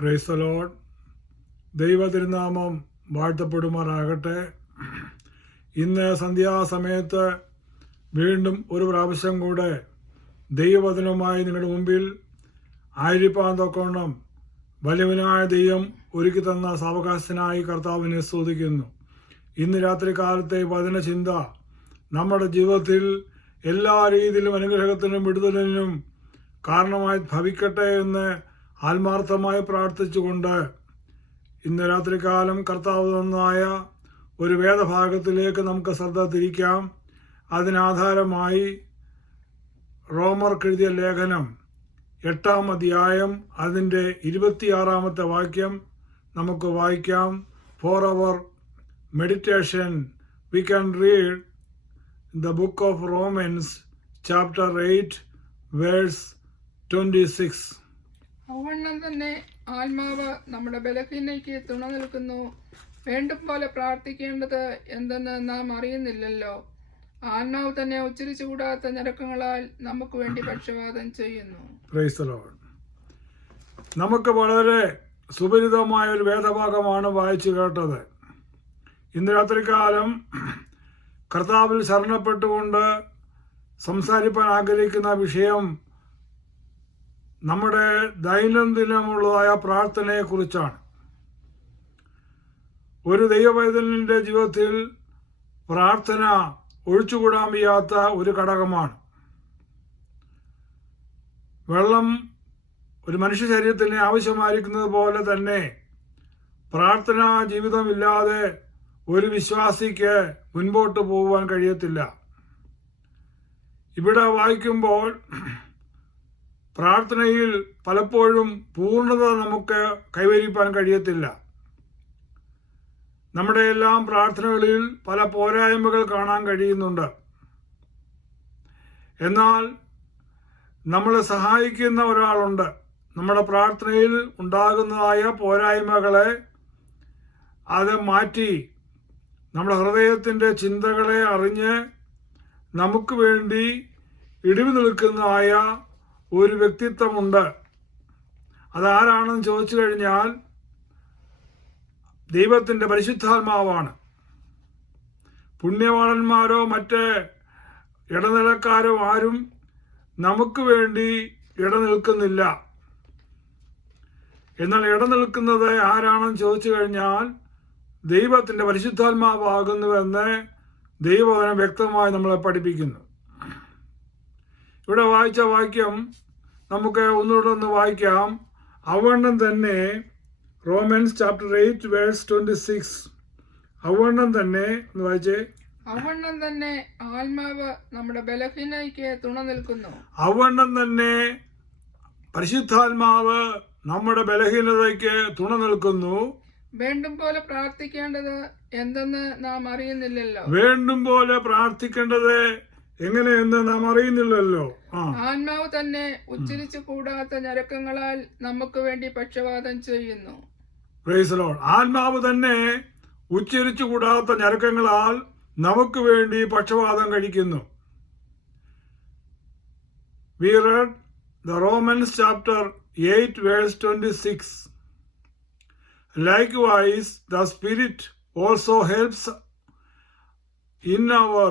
Praise the Lord. ദൈവ തിരുനാമം വാഴ്ത്തപ്പെടുമാറാകട്ടെ. ഇന്ന് സന്ധ്യാസമയത്ത് വീണ്ടും ഒരു പ്രാവശ്യം കൂടെ ദൈവവചനവുമായി നിങ്ങളുടെ മുമ്പിൽ ആയിരിക്കാൻ തക്കവണ്ണം വലിയവനായ ദൈവം ഒരുക്കി തന്ന സാവകാശത്തിനായി കർത്താവിനെ സ്തുതിക്കുന്നു. ഇന്ന് രാത്രി കാലത്തെ വചനചിന്ത നമ്മുടെ ജീവിതത്തിൽ എല്ലാ രീതിയിലും അനുഗ്രഹത്തിനും വിടുതലിനും കാരണമായി ഭവിക്കട്ടെ എന്ന് ആത്മാർത്ഥമായി പ്രാർത്ഥിച്ചുകൊണ്ട് ഇന്ന് രാത്രികാലം കർത്താവ് തന്നതായ ഒരു വേദഭാഗത്തിലേക്ക് നമുക്ക് ശ്രദ്ധ തിരിക്കാം. അതിനാധാരമായി റോമർക്കെഴുതിയ ലേഖനം 8-ാം അധ്യായം അതിൻ്റെ 26-ാമത്തെ വാക്യം നമുക്ക് വായിക്കാം. For our meditation we can read the book of Romans chapter 8 verse 26. അവണ്ണം തന്നെ ആത്മാവ് നമ്മുടെ ബലഹീനതയ്ക്ക് തുണ നിൽക്കുന്നു. വേണ്ടും പോലെ പ്രാർത്ഥിക്കേണ്ടത് എന്തെന്ന് നാം അറിയുന്നില്ലല്ലോ. ആത്മാവ് തന്നെ ഉച്ചരിച്ചുകൂടാത്ത ഞരക്കങ്ങളാൽ നമുക്ക് വേണ്ടി പക്ഷവാദം ചെയ്യുന്നു. Praise the Lord. നമുക്ക് വളരെ സുപരിതമായ ഒരു വേദഭാഗമാണ് വായിച്ചു കേട്ടത്. ഇന്ന് രാത്രികാലം കർത്താവിൽ ശരണപ്പെട്ടുകൊണ്ട് സംസാരിപ്പാൻ ആഗ്രഹിക്കുന്ന വിഷയം നമ്മുടെ ദൈനംദിനമുള്ളതായ പ്രാർത്ഥനയെക്കുറിച്ചാണ്. ഒരു ദൈവവൈതലിൻ്റെ ജീവിതത്തിൽ പ്രാർത്ഥന ഒഴിച്ചുകൂടാൻ വയ്യാത്ത ഒരു ഘടകമാണ്. വെള്ളം ഒരു മനുഷ്യ ശരീരത്തിന് ആവശ്യമായിരിക്കുന്നത് പോലെ തന്നെ പ്രാർത്ഥനാ ജീവിതമില്ലാതെ ഒരു വിശ്വാസിക്ക് മുൻപോട്ട് പോകുവാൻ കഴിയത്തില്ല. ഇവിടെ വായിക്കുമ്പോൾ പ്രാർത്ഥനയിൽ പലപ്പോഴും പൂർണ്ണത നമുക്ക് കൈവരിക്കാൻ കഴിയത്തില്ല. നമ്മുടെ എല്ലാം പ്രാർത്ഥനകളിൽ പല പോരായ്മകൾ കാണാൻ കഴിയുന്നുണ്ട്. എന്നാൽ നമ്മളെ സഹായിക്കുന്ന ഒരാളുണ്ട്. നമ്മുടെ പ്രാർത്ഥനയിൽ ഉണ്ടാകുന്നതായ പോരായ്മകളെ അത് മാറ്റി നമ്മുടെ ഹൃദയത്തിൻ്റെ ചിന്തകളെ അറിഞ്ഞ് നമുക്ക് വേണ്ടി ഇടിവ് നിൽക്കുന്നതായ ഒരു വ്യക്തിത്വമുണ്ട്. അതാരാണെന്ന് ചോദിച്ചു കഴിഞ്ഞാൽ ദൈവത്തിൻ്റെ പരിശുദ്ധാത്മാവാണ്. പുണ്യവാളന്മാരോ മറ്റ് ഇടനിലക്കാരോ ആരും നമുക്ക് വേണ്ടി ഇടനിൽക്കുന്നില്ല. എന്നാൽ ഇടനിൽക്കുന്നത് ആരാണെന്ന് ചോദിച്ചു കഴിഞ്ഞാൽ ദൈവത്തിൻ്റെ പരിശുദ്ധാത്മാവാകുന്നുവെന്ന് ദൈവവചനം വ്യക്തമായി നമ്മളെ പഠിപ്പിക്കുന്നു. ഇവിടെ വായിച്ച വാക്യം നമുക്ക് ഒന്നുകൂടെ വായിക്കാം. അവണ്ണം തന്നെ റോമൻസ് ചാപ്റ്റർ 8 വേഴ്സ് 26. അവണ്ണം തന്നെ എന്ന് വായിച്ചേ. അവണ്ണം തന്നെ ആത്മാവ് നമ്മുടെ ബലഹീനതയ്ക്ക് തുണ നിൽക്കുന്നു. അവണ്ണം തന്നെ പരിശുദ്ധാത്മാവ് നമ്മുടെ ബലഹീനതയ്ക്ക് തുണ നിൽക്കുന്നു. വേണ്ടും പോലെ പ്രാർത്ഥിക്കേണ്ടത് എന്തെന്ന് നാം അറിയുന്നില്ലല്ലോ. വേണ്ടും പോലെ പ്രാർത്ഥിക്കേണ്ടത് എങ്ങനെയെന്ന് നാം അറിയുന്നില്ലല്ലോ. ആത്മാവ് തന്നെ ഉച്ചരിച്ചു കൂടാത്ത ഞരക്കങ്ങളാൽ നമുക്ക് വേണ്ടി പക്ഷവാദം ചെയ്യുന്നു. Praise the Lord. ആത്മാവ് തന്നെ ഉച്ചരിച്ചു കൂടാത്ത ഞരക്കങ്ങളാൽ നമുക്ക് വേണ്ടി പക്ഷവാദം കഴിക്കുന്നു. We read the Romans chapter 8 verse 26. Likewise, the Spirit also helps in our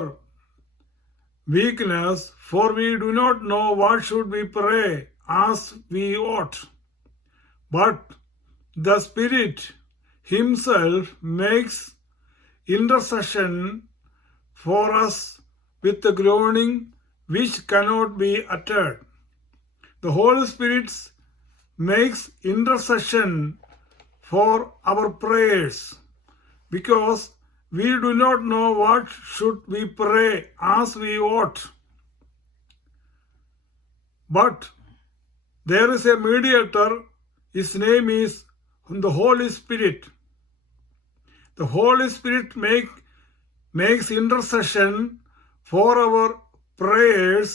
weakness, for we do not know what should we pray as we ought. But the Spirit Himself makes intercession for us with the groaning which cannot be uttered. The Holy Spirit makes intercession for our prayers because we do not know what should we pray as we ought. But there is a mediator, his name is the Holy Spirit. The Holy Spirit makes intercession for our prayers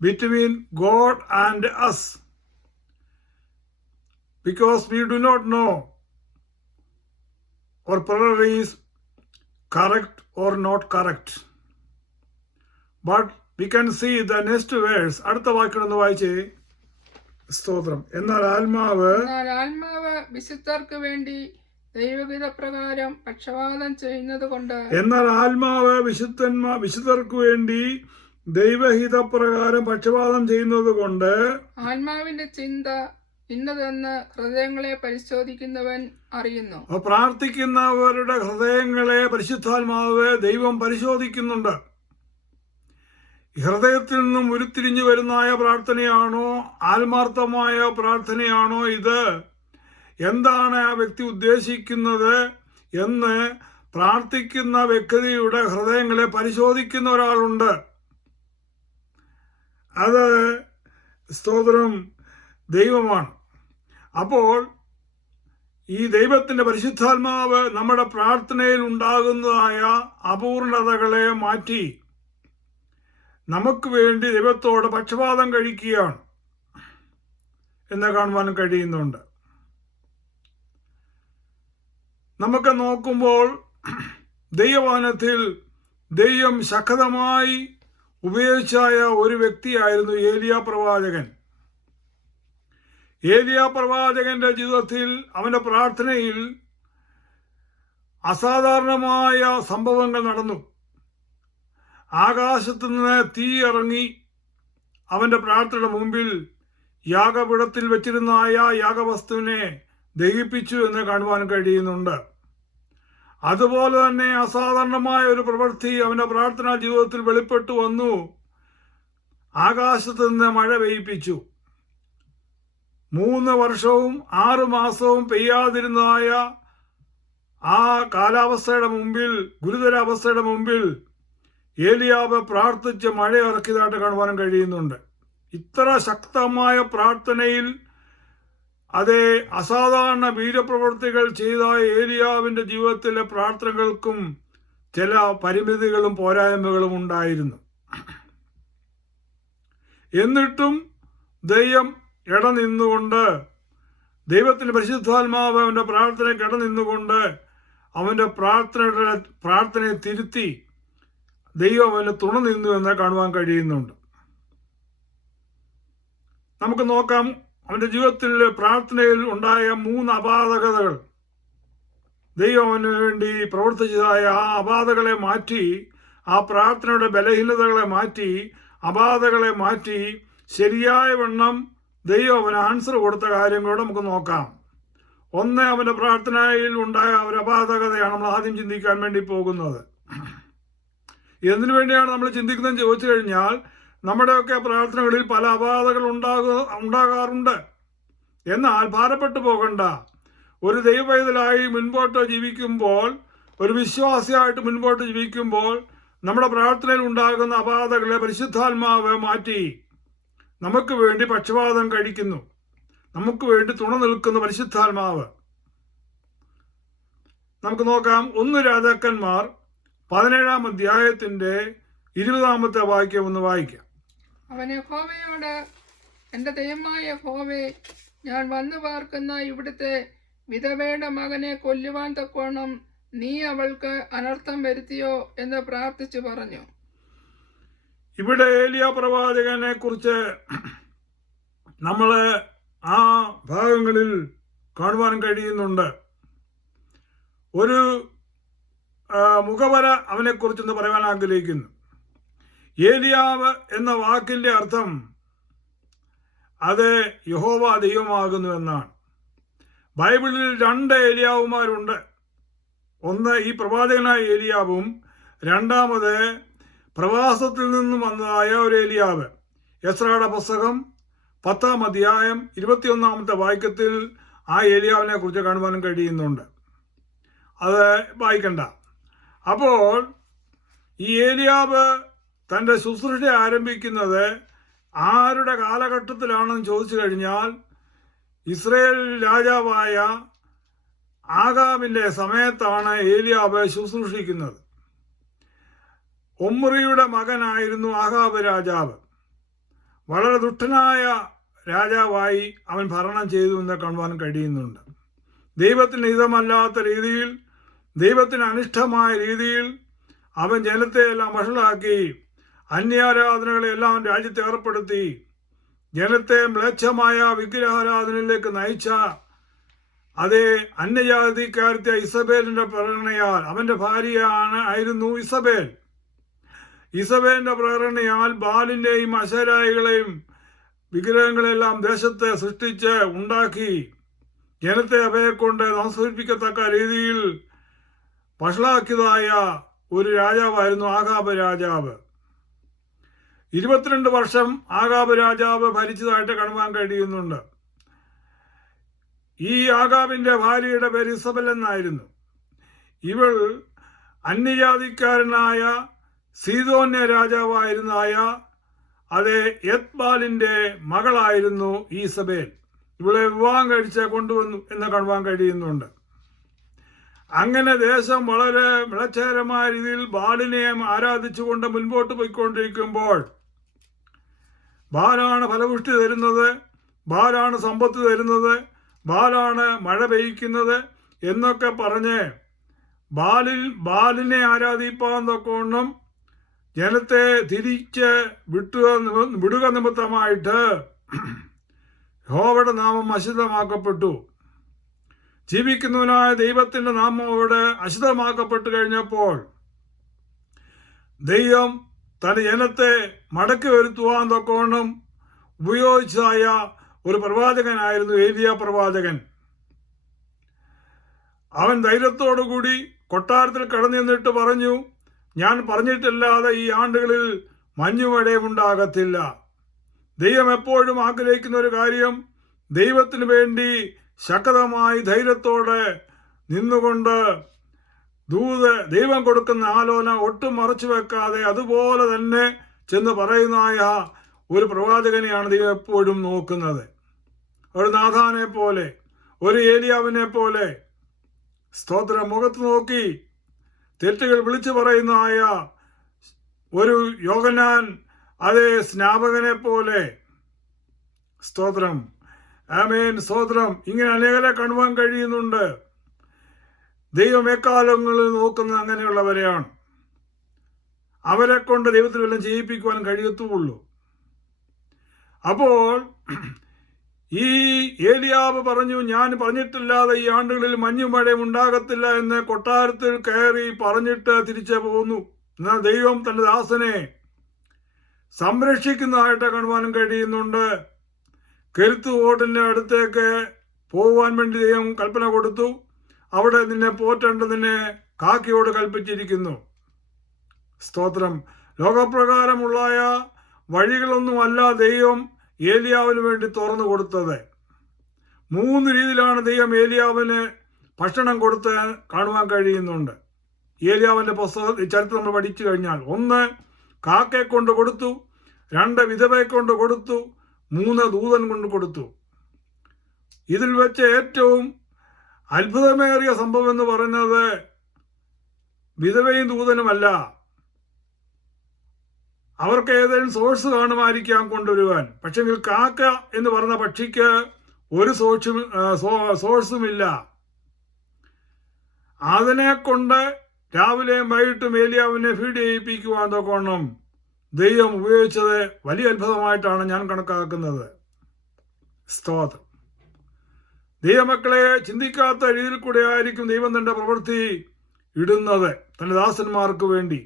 between God and us, because we do not know our prayer is correct or not correct. But we can see the next verse. അടുത്ത വാക്യം ഒന്ന് വായിച്ചേ. സ്തോത്രം. എന്നാൽ ആത്മാവ് വിശുദ്ധർക്ക് വേണ്ടി ദൈവഹിതപ്രകാരം പക്ഷപാതം ചെയ്യുന്നത് കൊണ്ട് വിശുദ്ധർക്ക് വേണ്ടി ദൈവഹിതപ്രകാരം പക്ഷപാതം ചെയ്യുന്നത് കൊണ്ട് ആത്മാവിന്റെ ചിന്ത ഇന്നതെന്ന് ഹൃദയങ്ങളെ പരിശോധിക്കുന്നവൻ അറിയുന്നു. പ്രാർത്ഥിക്കുന്നവരുടെ ഹൃദയങ്ങളെ പരിശുദ്ധാത്മാവ് ദൈവം പരിശോധിക്കുന്നുണ്ട്. ഹൃദയത്തിൽ നിന്നും ഉരുത്തിരിഞ്ഞു വരുന്നായ പ്രാർത്ഥനയാണോ, ആത്മാർത്ഥമായ പ്രാർത്ഥനയാണോ ഇത്, എന്താണ് ആ വ്യക്തി ഉദ്ദേശിക്കുന്നത് എന്ന് പ്രാർത്ഥിക്കുന്ന വ്യക്തിയുടെ ഹൃദയങ്ങളെ പരിശോധിക്കുന്ന ഒരാളുണ്ട്. അത് സ്തോത്രം ദൈവമാണ്. അപ്പോൾ ഈ ദൈവത്തിന്റെ പരിശുദ്ധാത്മാവ് നമ്മുടെ പ്രാർത്ഥനയിൽ ഉണ്ടാകുന്നതായ അപൂർണതകളെ മാറ്റി നമുക്ക് വേണ്ടി ദൈവത്തോട് പക്ഷപാതം കഴിക്കുകയാണ് എന്ന് കാണുവാൻ കഴിയുന്നുണ്ട്. നമുക്ക് നോക്കുമ്പോൾ ദൈവവചനത്തിൽ ദൈവം ശക്തമായി ഉപയോഗിച്ചായ ഒരു വ്യക്തിയായിരുന്നു ഏലിയ പ്രവാചകൻ. ഏലിയ പ്രവാചകന്റെ ജീവിതത്തിൽ, അവന്റെ പ്രാർത്ഥനയിൽ അസാധാരണമായ സംഭവങ്ങൾ നടന്നു. ആകാശത്തു നിന്ന് തീ ഇറങ്ങി അവന്റെ പ്രാർത്ഥനയുടെ മുമ്പിൽ യാഗപീഠത്തിൽ വെച്ചിരുന്നായ യാഗവസ്തുവിനെ ദഹിപ്പിച്ചു എന്ന് കാണുവാൻ കഴിയുന്നുണ്ട്. അതുപോലെ തന്നെ അസാധാരണമായ ഒരു പ്രവൃത്തി അവന്റെ പ്രാർത്ഥനാ ജീവിതത്തിൽ വെളിപ്പെട്ടു വന്നു. ആകാശത്ത് നിന്ന് മഴ പെയ്യിപ്പിച്ചു. 3 വർഷവും 6 മാസവും പെയ്യാതിരുന്നതായ ആ കാലാവസ്ഥയുടെ മുമ്പിൽ, ഗുരുതരാവസ്ഥയുടെ മുമ്പിൽ ഏലിയാവ് പ്രാർത്ഥിച്ച് മഴ ഇറക്കിയതായിട്ട് കാണുവാനും കഴിയുന്നുണ്ട്. ഇത്ര ശക്തമായ പ്രാർത്ഥനയിൽ അതേ അസാധാരണ വീരപ്രവൃത്തികൾ ചെയ്ത ഏലിയാവിന്റെ ജീവിതത്തിലെ പ്രാർത്ഥനകൾക്കും ചില പരിമിതികളും പോരായ്മകളും ഉണ്ടായിരുന്നു. എന്നിട്ടും ദൈവം ഇടനിന്നുകൊണ്ട്, ദൈവത്തിന്റെ പരിശുദ്ധാത്മാവ് അവന്റെ പ്രാർത്ഥനയ്ക്ക് ഇടനിന്നുകൊണ്ട് അവന്റെ പ്രാർത്ഥനയെ തിരുത്തി ദൈവം അവന് തുണ നിന്നു എന്ന് കാണുവാൻ കഴിയുന്നുണ്ട്. നമുക്ക് നോക്കാം അവന്റെ ജീവിതത്തിൽ പ്രാർത്ഥനയിൽ ഉണ്ടായ 3 അപാകതകൾ. ദൈവം അവന് വേണ്ടി പ്രവർത്തിച്ചതായ ആ അപാകതകളെ മാറ്റി, ആ പ്രാർത്ഥനയുടെ ബലഹീനതകളെ മാറ്റി, അപാകതകളെ മാറ്റി ശരിയായ വണ്ണം ദൈവം അവന് ആൻസർ കൊടുത്ത കാര്യങ്ങളോട് നമുക്ക് നോക്കാം. ഒന്ന്, അവന്റെ പ്രാർത്ഥനയിൽ ഉണ്ടായ ഒരു അപാകതയാണ് നമ്മൾ ആദ്യം ചിന്തിക്കാൻ വേണ്ടി പോകുന്നത്. എന്തിനു വേണ്ടിയാണ് നമ്മൾ ചിന്തിക്കുന്നതെന്ന് ചോദിച്ചു കഴിഞ്ഞാൽ, നമ്മുടെയൊക്കെ പ്രാർത്ഥനകളിൽ പല അപാകതകൾ ഉണ്ടാകാറുണ്ട്. എന്നാൽ ഭാരപ്പെട്ടു പോകണ്ട. ഒരു ദൈവപൈതലായി മുൻപോട്ട് ജീവിക്കുമ്പോൾ, ഒരു വിശ്വാസിയായിട്ട് മുൻപോട്ട് ജീവിക്കുമ്പോൾ നമ്മുടെ പ്രാർത്ഥനയിൽ ഉണ്ടാകുന്ന അപാകതകളെ പരിശുദ്ധാത്മാവ് മാറ്റി നമുക്ക് വേണ്ടി പക്ഷപാതം കഴിക്കുന്നു. നമുക്ക് വേണ്ടി തുണ നിൽക്കുന്ന പരിശുദ്ധാത്മാവ്. നമുക്ക് നോക്കാം. 1 രാജാക്കന്മാർ 17-ാം അധ്യായത്തിന്റെ 20-ാമത്തെ വാക്യം ഒന്ന് വായിക്കാം. അവൻ യഹോവയോട്, എന്റെ ദൈവമായ യഹോവേ, ഞാൻ വന്നു പാർക്കുന്ന ഇവിടുത്തെ വിധവയുടെ മകനെ കൊല്ലുവാൻ തക്കോണം നീ അവൾക്ക് അനർത്ഥം വരുത്തിയോ എന്ന് പ്രാർത്ഥിച്ചു പറഞ്ഞു. ഇവിടെ ഏലിയ പ്രവാചകനെ കുറിച്ച് നമ്മള് ആ ഭാഗങ്ങളിൽ കാണുവാൻ കഴിയുന്നുണ്ട്. ഒരു മുഖവര അവനെക്കുറിച്ചൊന്ന് പറയാൻ ആഗ്രഹിക്കുന്നു. ഏലിയാവ് എന്ന വാക്കിന്റെ അർത്ഥം അത് യഹോവ ദൈവമാകുന്നു എന്നാണ്. ബൈബിളിൽ 2 ഏലിയാവുമാരുണ്ട്. ഒന്ന് ഈ പ്രവാചകനായ ഏലിയാവും, രണ്ടാമത് പ്രവാസത്തിൽ നിന്നും വന്നതായ ഒരു ഏലിയാവ്. എസ്രായുടെ പുസ്തകം 10-ാം അധ്യായം 21-ാമത്തെ വാക്യത്തിൽ ആ ഏലിയാവിനെ കുറിച്ച് കാണുവാനും കഴിയുന്നുണ്ട്. അത് വായിക്കണ്ട. അപ്പോൾ ഈ ഏലിയാവ് തൻ്റെ ശുശ്രൂഷ ആരംഭിക്കുന്നത് ആരുടെ കാലഘട്ടത്തിലാണെന്ന് ചോദിച്ചു കഴിഞ്ഞാൽ, ഇസ്രയേൽ രാജാവായ ആഗാബിന്റെ സമയത്താണ് ഏലിയാവ് ശുശ്രൂഷിക്കുന്നത്. ഒമ്രിയുടെ മകനായിരുന്നു ആഹാബ് രാജാവ്. വളരെ ദുഷ്ടനായ രാജാവായി അവൻ ഭരണം ചെയ്തു എന്ന് കാണുവാൻ കഴിയുന്നുണ്ട്. ദൈവത്തിന് ഹിതമല്ലാത്ത രീതിയിൽ, ദൈവത്തിന് അനിഷ്ടമായ രീതിയിൽ അവൻ ജനത്തെ എല്ലാം വഷളാക്കി, അന്യാരാധനകളെല്ലാം രാജ്യത്ത് ഏർപ്പെടുത്തി, ജനത്തെ മ്ലേച്ഛമായ വിഗ്രഹാരാധനയിലേക്ക് നയിച്ച അതേ അന്യജാതിക്കാരത്തെ ഇസബേലിന്റെ പ്രേരണയാൽ, അവന്റെ ആയിരുന്നു ഇസബേൽ. ഇസബേലിന്റെ പ്രേരണയാൽ ബാലിന്റെയും അശരായികളെയും വിഗ്രഹങ്ങളെല്ലാം ദേശത്തെ സൃഷ്ടിച്ച് ഉണ്ടാക്കി ജനത്തെ അവയെ കൊണ്ട് നമസ്കരിപ്പിക്കത്തക്ക രീതിയിൽ വഷളാക്കിയതായ ഒരു രാജാവായിരുന്നു ആഹാബ് രാജാവ്. 22 വർഷം ആഹാബ് രാജാവ് ഭരിച്ചതായിട്ട് കാണുവാൻ കഴിയുന്നുണ്ട്. ഈ ആഹാബിന്റെ ഭാര്യയുടെ പേര് ഇസബൽ എന്നായിരുന്നു. ഇവൾ അന്യജാതിക്കാരനായ സീദോന്യ രാജാവായിരുന്നായ അതേ എത്ബാലിന്റെ മകളായിരുന്നു ഈസബേൽ. ഇവളെ വിവാഹം കഴിച്ച് കൊണ്ടുവന്നു എന്ന് കാണുവാൻ കഴിയുന്നുണ്ട്. അങ്ങനെ ദേശം വളരെ വിളച്ചേരമായ രീതിയിൽ ബാലിനെ ആരാധിച്ചുകൊണ്ട് മുൻപോട്ട് പോയിക്കൊണ്ടിരിക്കുമ്പോൾ, ബാലാണ് ഫലപുഷ്ടി തരുന്നത്, ബാലാണ് സമ്പത്ത് തരുന്നത്, ബാലാണ് മഴ പെയ്യ്ക്കുന്നത് എന്നൊക്കെ പറഞ്ഞ് ബാലിനെ ആരാധിപ്പാൻ തൊക്കോണം ജനത്തെ തിരിച്ച് വിടുക നിമിത്തമായിട്ട് യഹോവയുടെ നാമം അശുദ്ധമാക്കപ്പെട്ടു. ജീവിക്കുന്നവനായ ദൈവത്തിന്റെ നാമം അവിടെ അശുദ്ധമാക്കപ്പെട്ടു കഴിഞ്ഞപ്പോൾ ദൈവം തന്റെ ജനത്തെ മടക്കി വരുത്തുവാൻ തൊക്കോണം ഉപയോഗിച്ചതായ ഒരു പ്രവാചകനായിരുന്നു ഏലിയ പ്രവാചകൻ. അവൻ ധൈര്യത്തോടുകൂടി കൊട്ടാരത്തിൽ കടന്നു നിന്നിട്ട് പറഞ്ഞു, ഞാൻ പറഞ്ഞിട്ടില്ലാതെ ഈ ആണ്ടുകളിൽ മഞ്ഞുമഴയുണ്ടാകത്തില്ല. ദൈവം എപ്പോഴും ആഗ്രഹിക്കുന്ന ഒരു കാര്യം, ദൈവത്തിന് വേണ്ടി ശക്തമായി ധൈര്യത്തോടെ നിന്നുകൊണ്ട് ദൈവം കൊടുക്കുന്ന ആലോചന ഒട്ടും മറച്ചു വെക്കാതെ അതുപോലെ തന്നെ ചെന്ന് പറയുന്നതായ ഒരു പ്രവാചകനെയാണ് ദൈവം എപ്പോഴും നോക്കുന്നത്. ഒരു നാഥാനെ പോലെ, ഒരു ഏലിയാവിനെ പോലെ സ്തോത്രം മുഖത്ത് നോക്കി തെറ്റുകൾ വിളിച്ചു പറയുന്നതായ ഒരു യോഹന്നാൻ അതേ സ്നാപകനെ പോലെ സ്തോത്രം, ആമേൻ, സ്തോത്രം, ഇങ്ങനെ അനേകരെ കാണുവാൻ കഴിയുന്നുണ്ട്. ദൈവം എക്കാലങ്ങളിൽ നോക്കുന്നത് അങ്ങനെയുള്ളവരെയാണ്. അവരെ കൊണ്ട് ദൈവത്തിന് വല്ലതും ചെയ്യിപ്പിക്കുവാൻ കഴിയത്തുള്ളൂ. അപ്പോൾ ഈ ഏലിയാവ് പറഞ്ഞു, ഞാൻ പറഞ്ഞിട്ടില്ലാതെ ഈ ആണ്ടുകളിൽ മഞ്ഞുമഴയും ഉണ്ടാകത്തില്ല എന്ന് കൊട്ടാരത്തിൽ കയറി പറഞ്ഞിട്ട് തിരിച്ചു പോകുന്നു. എന്നാൽ ദൈവം തന്റെ ദാസനെ സംരക്ഷിക്കുന്നതായിട്ട് കാണുവാനും കഴിയുന്നുണ്ട്. കെരുത്തുകോട്ടിന്റെ അടുത്തേക്ക് പോകുവാൻ വേണ്ടി ദൈവം കൽപ്പന കൊടുത്തു. അവിടെ നിന്നെ പോറ്റേണ്ടതിനെ കാക്കയോട് കൽപ്പിച്ചിരിക്കുന്നു. സ്തോത്രം. ലോകപ്രകാരമുള്ളായ വഴികളൊന്നുമല്ല ദൈവം ഏലിയാവിന് വേണ്ടി തുറന്നു കൊടുത്തത്. 3 രീതിയിലാണ് ദൈവം ഏലിയാവിന് ഭക്ഷണം കൊടുത്ത് കാണുവാൻ കഴിയുന്നുണ്ട്. ഏലിയാവിന്റെ ചരിത്രം നമ്മൾ പഠിച്ചു കഴിഞ്ഞാൽ, 1 കാക്കയെ കൊണ്ട് കൊടുത്തു, 2 വിധവയെ കൊണ്ട് കൊടുത്തു, 3 ദൂതൻ കൊണ്ട് കൊടുത്തു. ഇതിൽ വെച്ച് ഏറ്റവും അത്ഭുതമേറിയ സംഭവം എന്ന് പറയുന്നത് വിധവയും ദൂതനുമല്ല. അവർക്ക് ഏതെങ്കിലും സോഴ്സ് കാണുമായിരിക്കാം കൊണ്ടുവരുവാൻ. പക്ഷെങ്കിൽ കാക്ക എന്ന് പറഞ്ഞ പക്ഷിക്ക് ഒരു സോഴ്സുമില്ല. അതിനെ കൊണ്ട് രാവിലെയും വൈകിട്ടും ഏലിയാവിനെ ഫീഡ് ചെയ്യിപ്പിക്കുവാൻ തൊക്കണം ദൈവം ഉപയോഗിച്ചത് വലിയ അത്ഭുതമായിട്ടാണ് ഞാൻ കണക്കാക്കുന്നത്. സ്തോത്രം. ദൈവമക്കളെ ചിന്തിക്കാത്ത രീതിയിൽ കൂടെ ആയിരിക്കും ദൈവം തന്റെ പ്രവൃത്തി ഇടുന്നത് തന്റെ ദാസന്മാർക്ക് വേണ്ടി.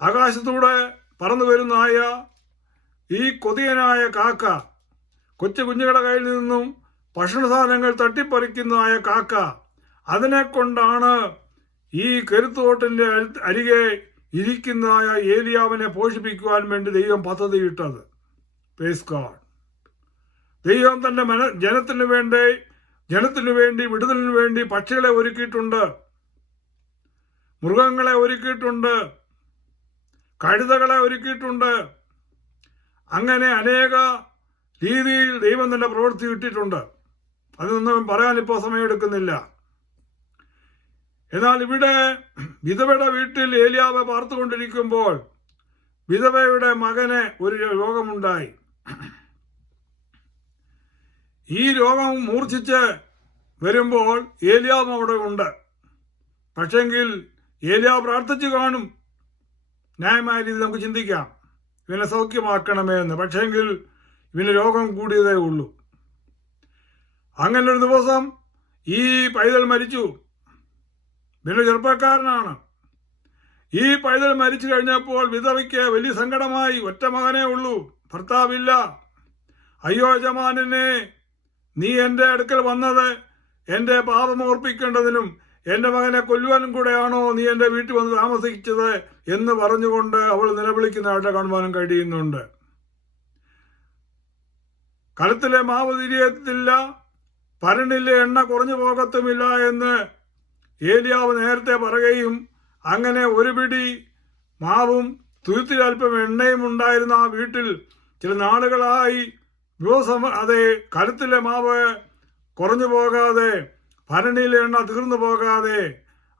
ആകാശത്തൂടെ പറന്നു വരുന്നതായ ഈ കൊതിയനായ കാക്ക, കൊച്ചു കുഞ്ഞുങ്ങളുടെ കയ്യിൽ നിന്നും ഭക്ഷണ സാധനങ്ങൾ തട്ടിപ്പറിക്കുന്നതായ കാക്ക, അതിനെ കൊണ്ടാണ് ഈ കെരുത്തോട്ടിന്റെ അരികെ ഇരിക്കുന്നതായ ഏലിയാവിനെ പോഷിപ്പിക്കുവാൻ വേണ്ടി ദൈവം പദ്ധതിയിട്ടത്. Praise God. ദൈവം തന്റെ ജനത്തിനു വേണ്ടി വിടുതലിനു വേണ്ടി പക്ഷികളെ ഒരുക്കിയിട്ടുണ്ട്, മൃഗങ്ങളെ ഒരുക്കിയിട്ടുണ്ട്, കഴുതകളെ ഒരുക്കിയിട്ടുണ്ട്. അങ്ങനെ അനേക രീതിയിൽ ദൈവം തന്റെ പ്രവൃത്തി ഇട്ടിട്ടുണ്ട്. അതൊന്നും പറയാനിപ്പോൾ സമയമെടുക്കുന്നില്ല. എന്നാൽ ഇവിടെ വിധവയുടെ വീട്ടിൽ ഏലിയാവ് പാർത്തുകൊണ്ടിരിക്കുമ്പോൾ വിധവയുടെ മകന് ഒരു രോഗമുണ്ടായി. ഈ രോഗം മൂർച്ഛിച്ച് വരുമ്പോൾ ഏലിയാവ് അവിടെ ഉണ്ട്. പക്ഷെങ്കിൽ ഏലിയാവ് പ്രാർത്ഥിച്ചു കാണും. ന്യായമായ രീതിയിൽ നമുക്ക് ചിന്തിക്കാം. ഇവനെ സൗഖ്യമാക്കണമേ എന്ന്. പക്ഷേങ്കിൽ ഇവന് രോഗം കൂടിയതേ ഉള്ളൂ. അങ്ങനെ ഒരു ദിവസം ഈ പൈതൽ മരിച്ചു. വലിയ ചെറുപ്പക്കാരനാണ്. ഈ പൈതൽ മരിച്ചു കഴിഞ്ഞപ്പോൾ വിധവയ്ക്ക് വലിയ സങ്കടമായി. ഒറ്റ മകനേ ഉള്ളൂ, ഭർത്താവില്ല. അയ്യോ യജമാനനെ, നീ എൻ്റെ അടുക്കൽ വന്നത് എൻ്റെ പാപം ഓർപ്പിക്കേണ്ടതിനും എൻ്റെ മകനെ കൊല്ലുവാനും കൂടെയാണോ നീ എൻ്റെ വീട്ടിൽ വന്ന് താമസിച്ചത് എന്ന് പറഞ്ഞുകൊണ്ട് അവൾ നിലവിളിക്കുന്നതായിട്ട് കാണുവാനും കഴിയുന്നുണ്ട്. കലത്തിലെ മാവ് തിരിയത്തില്ല, പരണിലെ എണ്ണ കുറഞ്ഞു പോകത്തുമില്ല എന്ന് ഏലിയാവ് നേരത്തെ പറയുകയും അങ്ങനെ ഒരു പിടി മാവും തുരുത്തിലൽപ്പം എണ്ണയും ഉണ്ടായിരുന്ന ആ വീട്ടിൽ ചില നാളുകളായി കലത്തിലെ മാവ് കുറഞ്ഞു പോകാതെ ഭരണിയിലെ എണ്ണ തീർന്നു പോകാതെ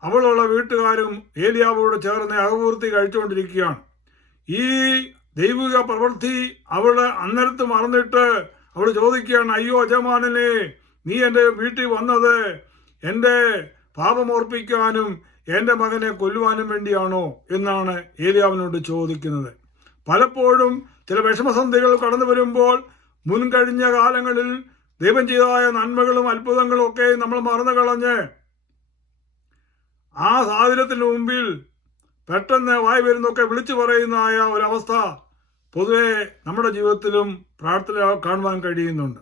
അവളുള്ള വീട്ടുകാരും ഏലിയാവോട് ചേർന്ന് അകപൂർത്തി കഴിച്ചുകൊണ്ടിരിക്കുകയാണ്. ഈ ദൈവിക പ്രവൃത്തി അവള് അന്നേരത്ത് മറന്നിട്ട് അവൾ ചോദിക്കുകയാണ്, അയ്യോ യജമാനനെ, നീ എൻ്റെ വീട്ടിൽ വന്നത് എൻ്റെ പാപമോർപ്പിക്കാനും എൻ്റെ മകനെ കൊല്ലുവാനും വേണ്ടിയാണോ എന്നാണ് ഏലിയാവിനോട് ചോദിക്കുന്നത്. പലപ്പോഴും ചില വിഷമസന്ധികൾ കടന്നു വരുമ്പോൾ മുൻകഴിഞ്ഞ കാലങ്ങളിൽ ദൈവം ചെയ്തതായ നന്മകളും അത്ഭുതങ്ങളും ഒക്കെ നമ്മൾ മറന്നു കളഞ്ഞ് ആ സാഹചര്യത്തിന് മുമ്പിൽ പെട്ടെന്ന് വായി വരുന്നൊക്കെ വിളിച്ചു പറയുന്നതായ ഒരവസ്ഥ പൊതുവെ നമ്മുടെ ജീവിതത്തിലും പ്രാർത്ഥന കാണുവാൻ കഴിയുന്നുണ്ട്.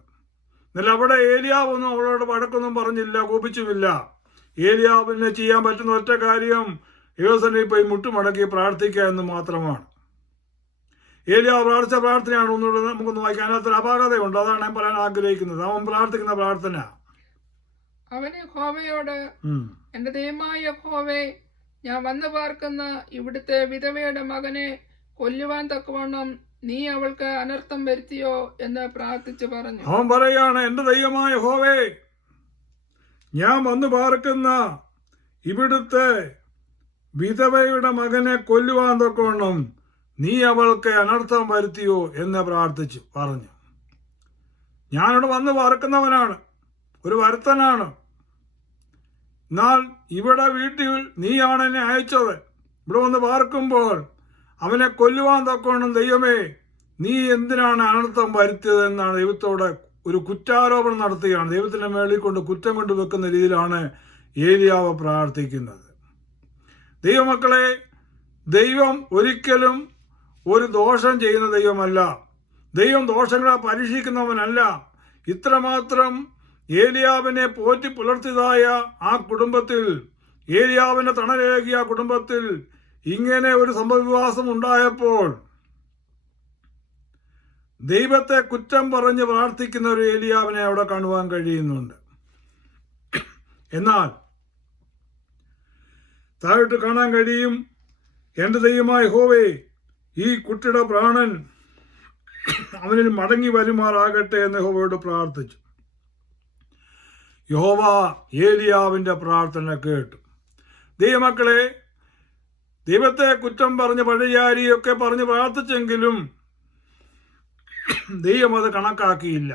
എന്നാൽ അവിടെ ഏലിയാവൊന്നും അവളോട് വഴക്കൊന്നും പറഞ്ഞില്ല, കോപിച്ചുമില്ല. ഏലിയാവിനെ ചെയ്യാൻ പറ്റുന്ന ഒറ്റ കാര്യം യോസനെ പോയി മുട്ടുമടക്കി പ്രാർത്ഥിക്കുക എന്ന് മാത്രമാണ്. ഏലിയാവ് പ്രാർത്ഥിച്ച പ്രാർത്ഥനയാണ് ഒന്നുകൂടെ നമുക്കൊന്ന് വായിക്കാൻ. അതിനകത്തൊരു അപാകതയുണ്ട്, അതാണ് ഞാൻ പറയാൻ ആഗ്രഹിക്കുന്നത്. അവൻ പ്രാർത്ഥിക്കുന്ന പ്രാർത്ഥന, അവൻ യഹോവയോട്, എന്റെ ദൈവമായ യഹോവേ, ഞാൻ വന്നു പാർക്കുന്ന ഇവിടുത്തെ വിധവയുടെ മകനെ കൊല്ലുവാൻ തക്കവണ്ണം നീ അവൾക്ക് അനർത്ഥം വരുത്തിയോ എന്ന് പ്രാർത്ഥിച്ചു പറഞ്ഞു. അവൻ പറയാണ്, എന്റെ ദൈവമായ യഹോവേ, ഞാൻ വന്നു പാർക്കുന്ന ഇവിടുത്തെ വിധവയുടെ മകനെ കൊല്ലുവാൻ തക്കവണ്ണം നീ അവൾക്ക് അനർത്ഥം വരുത്തിയോ എന്ന് പറഞ്ഞു. ഞാനിവിടെ വന്ന് പാർക്കുന്നവനാണ്, ഒരു വരുത്തനാണ്. എന്നാൽ ഇവിടെ വീട്ടിൽ നീയാണ് എന്നെ അയച്ചത്. ഇവിടെ വന്ന് പാർക്കുമ്പോൾ അവനെ കൊല്ലുവാൻ തക്കവണ്ണം ദൈവമേ, നീ എന്തിനാണ് അനർത്ഥം വരുത്തിയത് എന്നാണ് ദൈവത്തോട് ഒരു കുറ്റാരോപണം നടത്തുകയാണ്. ദൈവത്തിന്റെ മേളിൽ കൊണ്ട് കുറ്റം കൊണ്ട് വെക്കുന്ന രീതിയിലാണ് ഏലിയാവ് പ്രാർത്ഥിക്കുന്നത്. ദൈവമക്കളെ, ദൈവം ഒരിക്കലും ഒരു ദോഷം ചെയ്യുന്ന ദൈവമല്ല. ദൈവം ദോഷങ്ങളെ പരീക്ഷിക്കുന്നവനല്ല. ഇത്രമാത്രം ഏലിയാവിനെ പോറ്റി പുലർത്തിയതായ ആ കുടുംബത്തിൽ, ഏലിയാവിനെ തണലേകിയ കുടുംബത്തിൽ ഇങ്ങനെ ഒരു സംഭവവികാസം ഉണ്ടായപ്പോൾ ദൈവത്തെ കുറ്റം പറഞ്ഞ് പ്രാർത്ഥിക്കുന്ന ഒരു ഏലിയാവിനെ അവിടെ കാണുവാൻ കഴിയുന്നുണ്ട്. എന്നാൽ താഴോട്ട് കാണാൻ കഴിയും, എന്റെ ദൈവമായ യഹോവേ, ഈ കുട്ടിയുടെ പ്രാണൻ അവനിൽ മടങ്ങി വരുമാറാകട്ടെ എന്ന് യഹോവയോട് പ്രാർത്ഥിച്ചു. യഹോവ ഏലിയാവിന്റെ പ്രാർത്ഥന കേട്ടു. ദൈവമക്കളെ, ദൈവത്തെ കുറ്റം പറഞ്ഞ് പഴയാരിയൊക്കെ പറഞ്ഞ് പ്രാർത്ഥിച്ചെങ്കിലും ദൈവം അത് കണക്കാക്കിയില്ല.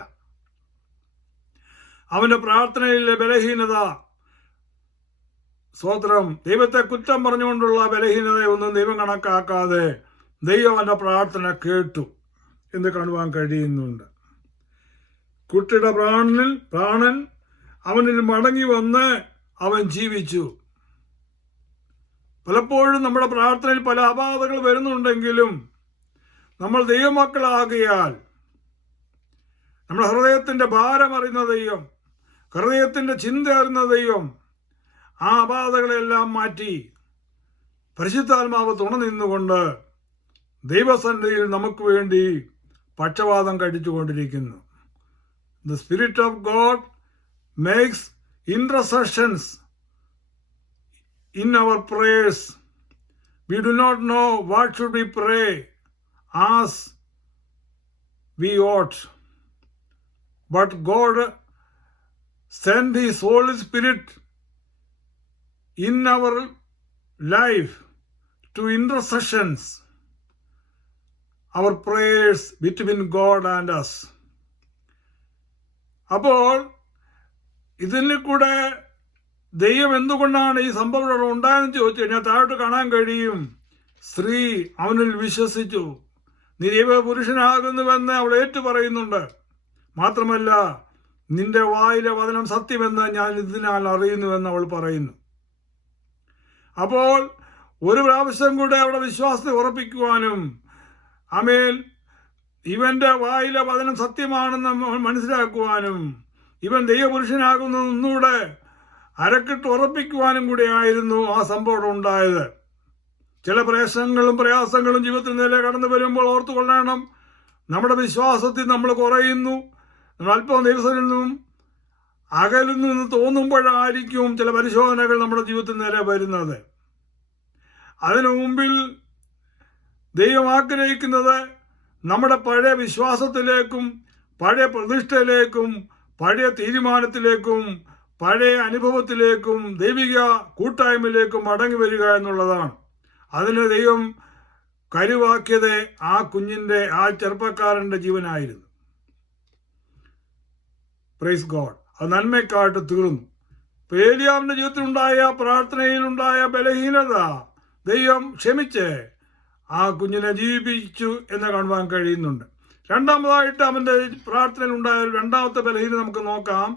അവന്റെ പ്രാർത്ഥനയിലെ ബലഹീനത, സ്വോത്രം, ദൈവത്തെ കുറ്റം പറഞ്ഞുകൊണ്ടുള്ള ബലഹീനതയൊന്നും ദൈവം കണക്കാക്കാതെ ദൈവം അവന്റെ പ്രാർത്ഥന കേട്ടു എന്ന് കാണുവാൻ കഴിയുന്നുണ്ട്. കുട്ടിയുടെ പ്രാണൻ അവനിൽ മടങ്ങി വന്ന് അവൻ ജീവിച്ചു. പലപ്പോഴും നമ്മുടെ പ്രാർത്ഥനയിൽ പല അപാകതകൾ വരുന്നുണ്ടെങ്കിലും നമ്മൾ ദൈവമക്കളാകിയാൽ നമ്മുടെ ഹൃദയത്തിന്റെ ഭാരം അറിയുന്ന ദൈവം, ഹൃദയത്തിന്റെ ചിന്ത അറിയുന്ന ദൈവം ആ അപാകതകളെല്ലാം മാറ്റി പരിശുദ്ധാത്മാവ് തുണ നിന്നുകൊണ്ട് ദൈവസന്നിധിയിൽ നമുക്ക് വേണ്ടി പക്ഷവാതം കഴിച്ചുകൊണ്ടിരിക്കുന്നു. The Spirit of God makes intercessions in our prayers. We do not know what should we pray as we ought, but God sent His Holy Spirit in our life to intercessions, our prayers between God and us. അപ്പോൾ ഇതിന് കൂടെ ദൈവം എന്തുകൊണ്ടാണ് ഈ സംഭവം ഇവിടെ ഉണ്ടായെന്ന് ചോദിച്ചു കഴിഞ്ഞാൽ താഴോട്ട് കാണാൻ കഴിയും. സ്ത്രീ അവനിൽ വിശ്വസിച്ചു. നീ ദൈവപുരുഷനാകുന്നുവെന്ന് അവൾ ഏറ്റു പറയുന്നുണ്ട്. മാത്രമല്ല, നിന്റെ വായിലെ വചനം സത്യമെന്ന് ഞാൻ ഇതിനാൽ അറിയുന്നുവെന്ന് അവൾ പറയുന്നു. അപ്പോൾ ഒരു പ്രാവശ്യം കൂടെ അവിടെ വിശ്വാസത്തെ ഉറപ്പിക്കുവാനും, ആമേൻ, ഇവന്റെ വായിലെ വചനം സത്യമാണെന്ന് മനസ്സിലാക്കുവാനും, ഇവൻ ദൈവപുരുഷനാകുന്ന ഒന്നുകൂടെ അരക്കിട്ട് ഉറപ്പിക്കുവാനും കൂടി ആയിരുന്നു ആ സംഭവം ഉണ്ടായത്. ചില പ്രശ്നങ്ങളും പ്രയാസങ്ങളും ജീവിതത്തിൽ നേരെ കടന്നു വരുമ്പോൾ ഓർത്തുകൊള്ളണം, നമ്മുടെ വിശ്വാസത്തിൽ നമ്മൾ കുറയുന്നു, നമ്മൾ അല്പം ദിവസത്തിൽ നിന്നും അകലുന്നു എന്ന് തോന്നുമ്പോഴായിരിക്കും ചില പരിശോധനകൾ നമ്മുടെ ജീവിതത്തിൽ നേരെ വരുന്നത്. അതിനു മുമ്പിൽ ദൈവം ആഗ്രഹിക്കുന്നത് നമ്മുടെ പഴയ വിശ്വാസത്തിലേക്കും പഴയ പ്രതിഷ്ഠയിലേക്കും പഴയ തീരുമാനത്തിലേക്കും പഴയ അനുഭവത്തിലേക്കും ദൈവിക കൂട്ടായ്മയിലേക്കും മടങ്ങി വരിക എന്നുള്ളതാണ്. അതിന് ദൈവം കരുവാക്കിയത് ആ കുഞ്ഞിൻ്റെ, ആ ചെറുപ്പക്കാരൻ്റെ ജീവനായിരുന്നു. Praise God. അത് നന്മയ്ക്കായിട്ട് തീർന്നു. ഏലിയാവിന്റെ ജീവിതത്തിലുണ്ടായ പ്രാർത്ഥനയിലുണ്ടായ ബലഹീനത ദൈവം ക്ഷമിച്ച് ആ കുഞ്ഞിനെ ജീവിപ്പിച്ചു എന്ന് കാണുവാൻ കഴിയുന്നുണ്ട്. രണ്ടാമതായിട്ട് അവന്റെ പ്രാർത്ഥനയിലുണ്ടായ രണ്ടാമത്തെ ബലഹീനത നമുക്ക് നോക്കാം.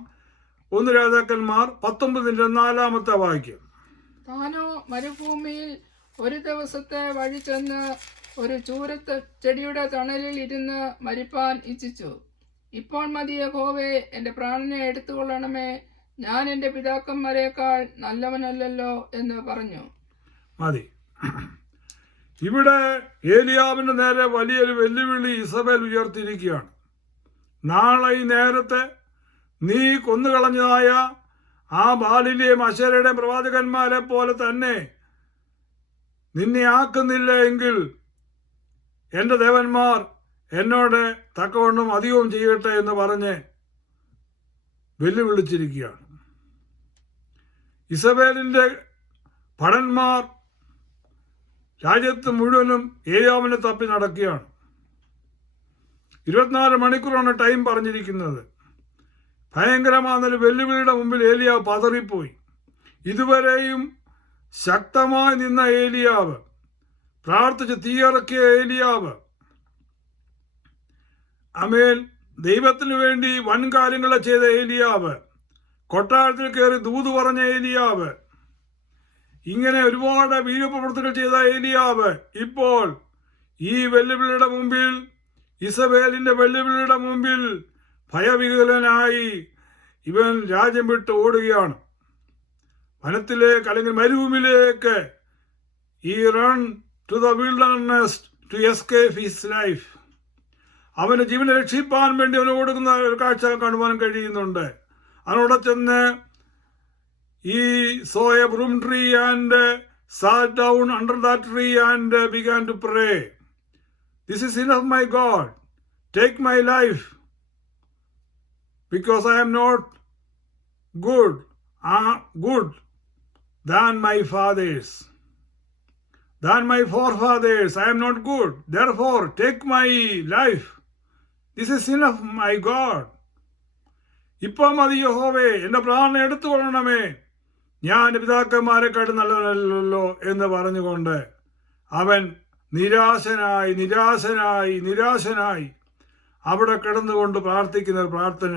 1 രാജാക്കന്മാർ 19:4 വാക്യം. താനോ മരുഭൂമിയിൽ ഒരു ദിവസത്തെ വഴി ചെന്ന് ഒരു ചൂരത്ത് ചെടിയുടെ തണലിൽ ഇരുന്ന് മരിപ്പാൻ ഇച്ഛിച്ചു. ഇപ്പോൾ മതി യഹോവേ, എൻ്റെ പ്രാണനെ എടുത്തുകൊള്ളണമേ, ഞാൻ എൻ്റെ പിതാക്കന്മാരെക്കാൾ നല്ലവനല്ലല്ലോ എന്ന് പറഞ്ഞു. മതി. ഇവിടെ ഏലിയാവിന്റെ നേരെ വലിയൊരു വെല്ലുവിളി ഇസബേൽ ഉയർത്തിയിരിക്കുകയാണ്. നാളെ ഈ നേരത്തെ നീ കൊന്നുകളഞ്ഞതായ ആ ബാലിന്റെയും അശേരയുടെയും പ്രവാചകന്മാരെ പോലെ തന്നെ നിന്നെ ആക്കുന്നില്ല എങ്കിൽ എൻ്റെ ദേവന്മാർ എന്നോട് തക്കവണ്ണം അധികവും ചെയ്യട്ടെ എന്ന് പറഞ്ഞ് വെല്ലുവിളിച്ചിരിക്കുകയാണ്. ഇസബേലിന്റെ ഭടന്മാർ രാജ്യത്ത് മുഴുവനും ഏലിയാവിനെ തപ്പി നടക്കുകയാണ്. 24 മണിക്കൂറാണ് ടൈം പറഞ്ഞിരിക്കുന്നത്. ഭയങ്കരമായ വെല്ലുവിളിയുടെ മുമ്പിൽ ഏലിയാവ് പതറിപ്പോയി. ഇതുവരെയും ശക്തമായി നിന്ന ഏലിയാവ്, പ്രാർത്ഥിച്ച് തീയിറക്കിയ ഏലിയാവ്, ആമേൻ, ദൈവത്തിനു വേണ്ടി വൻ കാര്യങ്ങളെ ചെയ്ത ഏലിയാവ്, കൊട്ടാരത്തിൽ കയറി ദൂത് പറഞ്ഞ ഏലിയാവ്, ഇങ്ങനെ ഒരുപാട് വീര്യപ്രവർത്തികൾ ചെയ്ത ഏലിയാവ് ഇപ്പോൾ ഈ വെല്ലുവിളിയുടെ മുമ്പിൽ, ഇസബേലിന്റെ വെല്ലുവിളിയുടെ മുമ്പിൽ ഭയവിഹുലനായി ഇവൻ രാജ്യം വിട്ട് ഓടുകയാണ്. വനത്തിലേക്ക് അല്ലെങ്കിൽ മരുഭൂമിയിലേക്ക് ഈ run to the wilderness to escape his life. അവന് ജീവനെ രക്ഷിപ്പാൻ വേണ്ടി അവന് ഓടുന്ന ഒരു കാഴ്ച കാണുവാൻ കഴിയുന്നുണ്ട്. അവനോടെ ചെന്ന് he saw a broom tree and sat down under that tree and began to pray. This is enough, my God. Take my life, because I am not good than my fathers, than my forefathers. I am not good. Therefore, take my life. This is enough, my God. ഇപ്പം മതി യഹോവേ, എൻ്റെ പ്രാണനെ എടുത്തുകൊള്ളണമേ, ഞാൻ പിതാക്കന്മാരെക്കാട്ട് നല്ലവനല്ലോ എന്ന് പറഞ്ഞുകൊണ്ട് അവൻ നിരാശനായി നിരാശനായി നിരാശനായി അവിടെ കിടന്നുകൊണ്ട് പ്രാർത്ഥിക്കുന്ന ഒരു പ്രാർത്ഥന.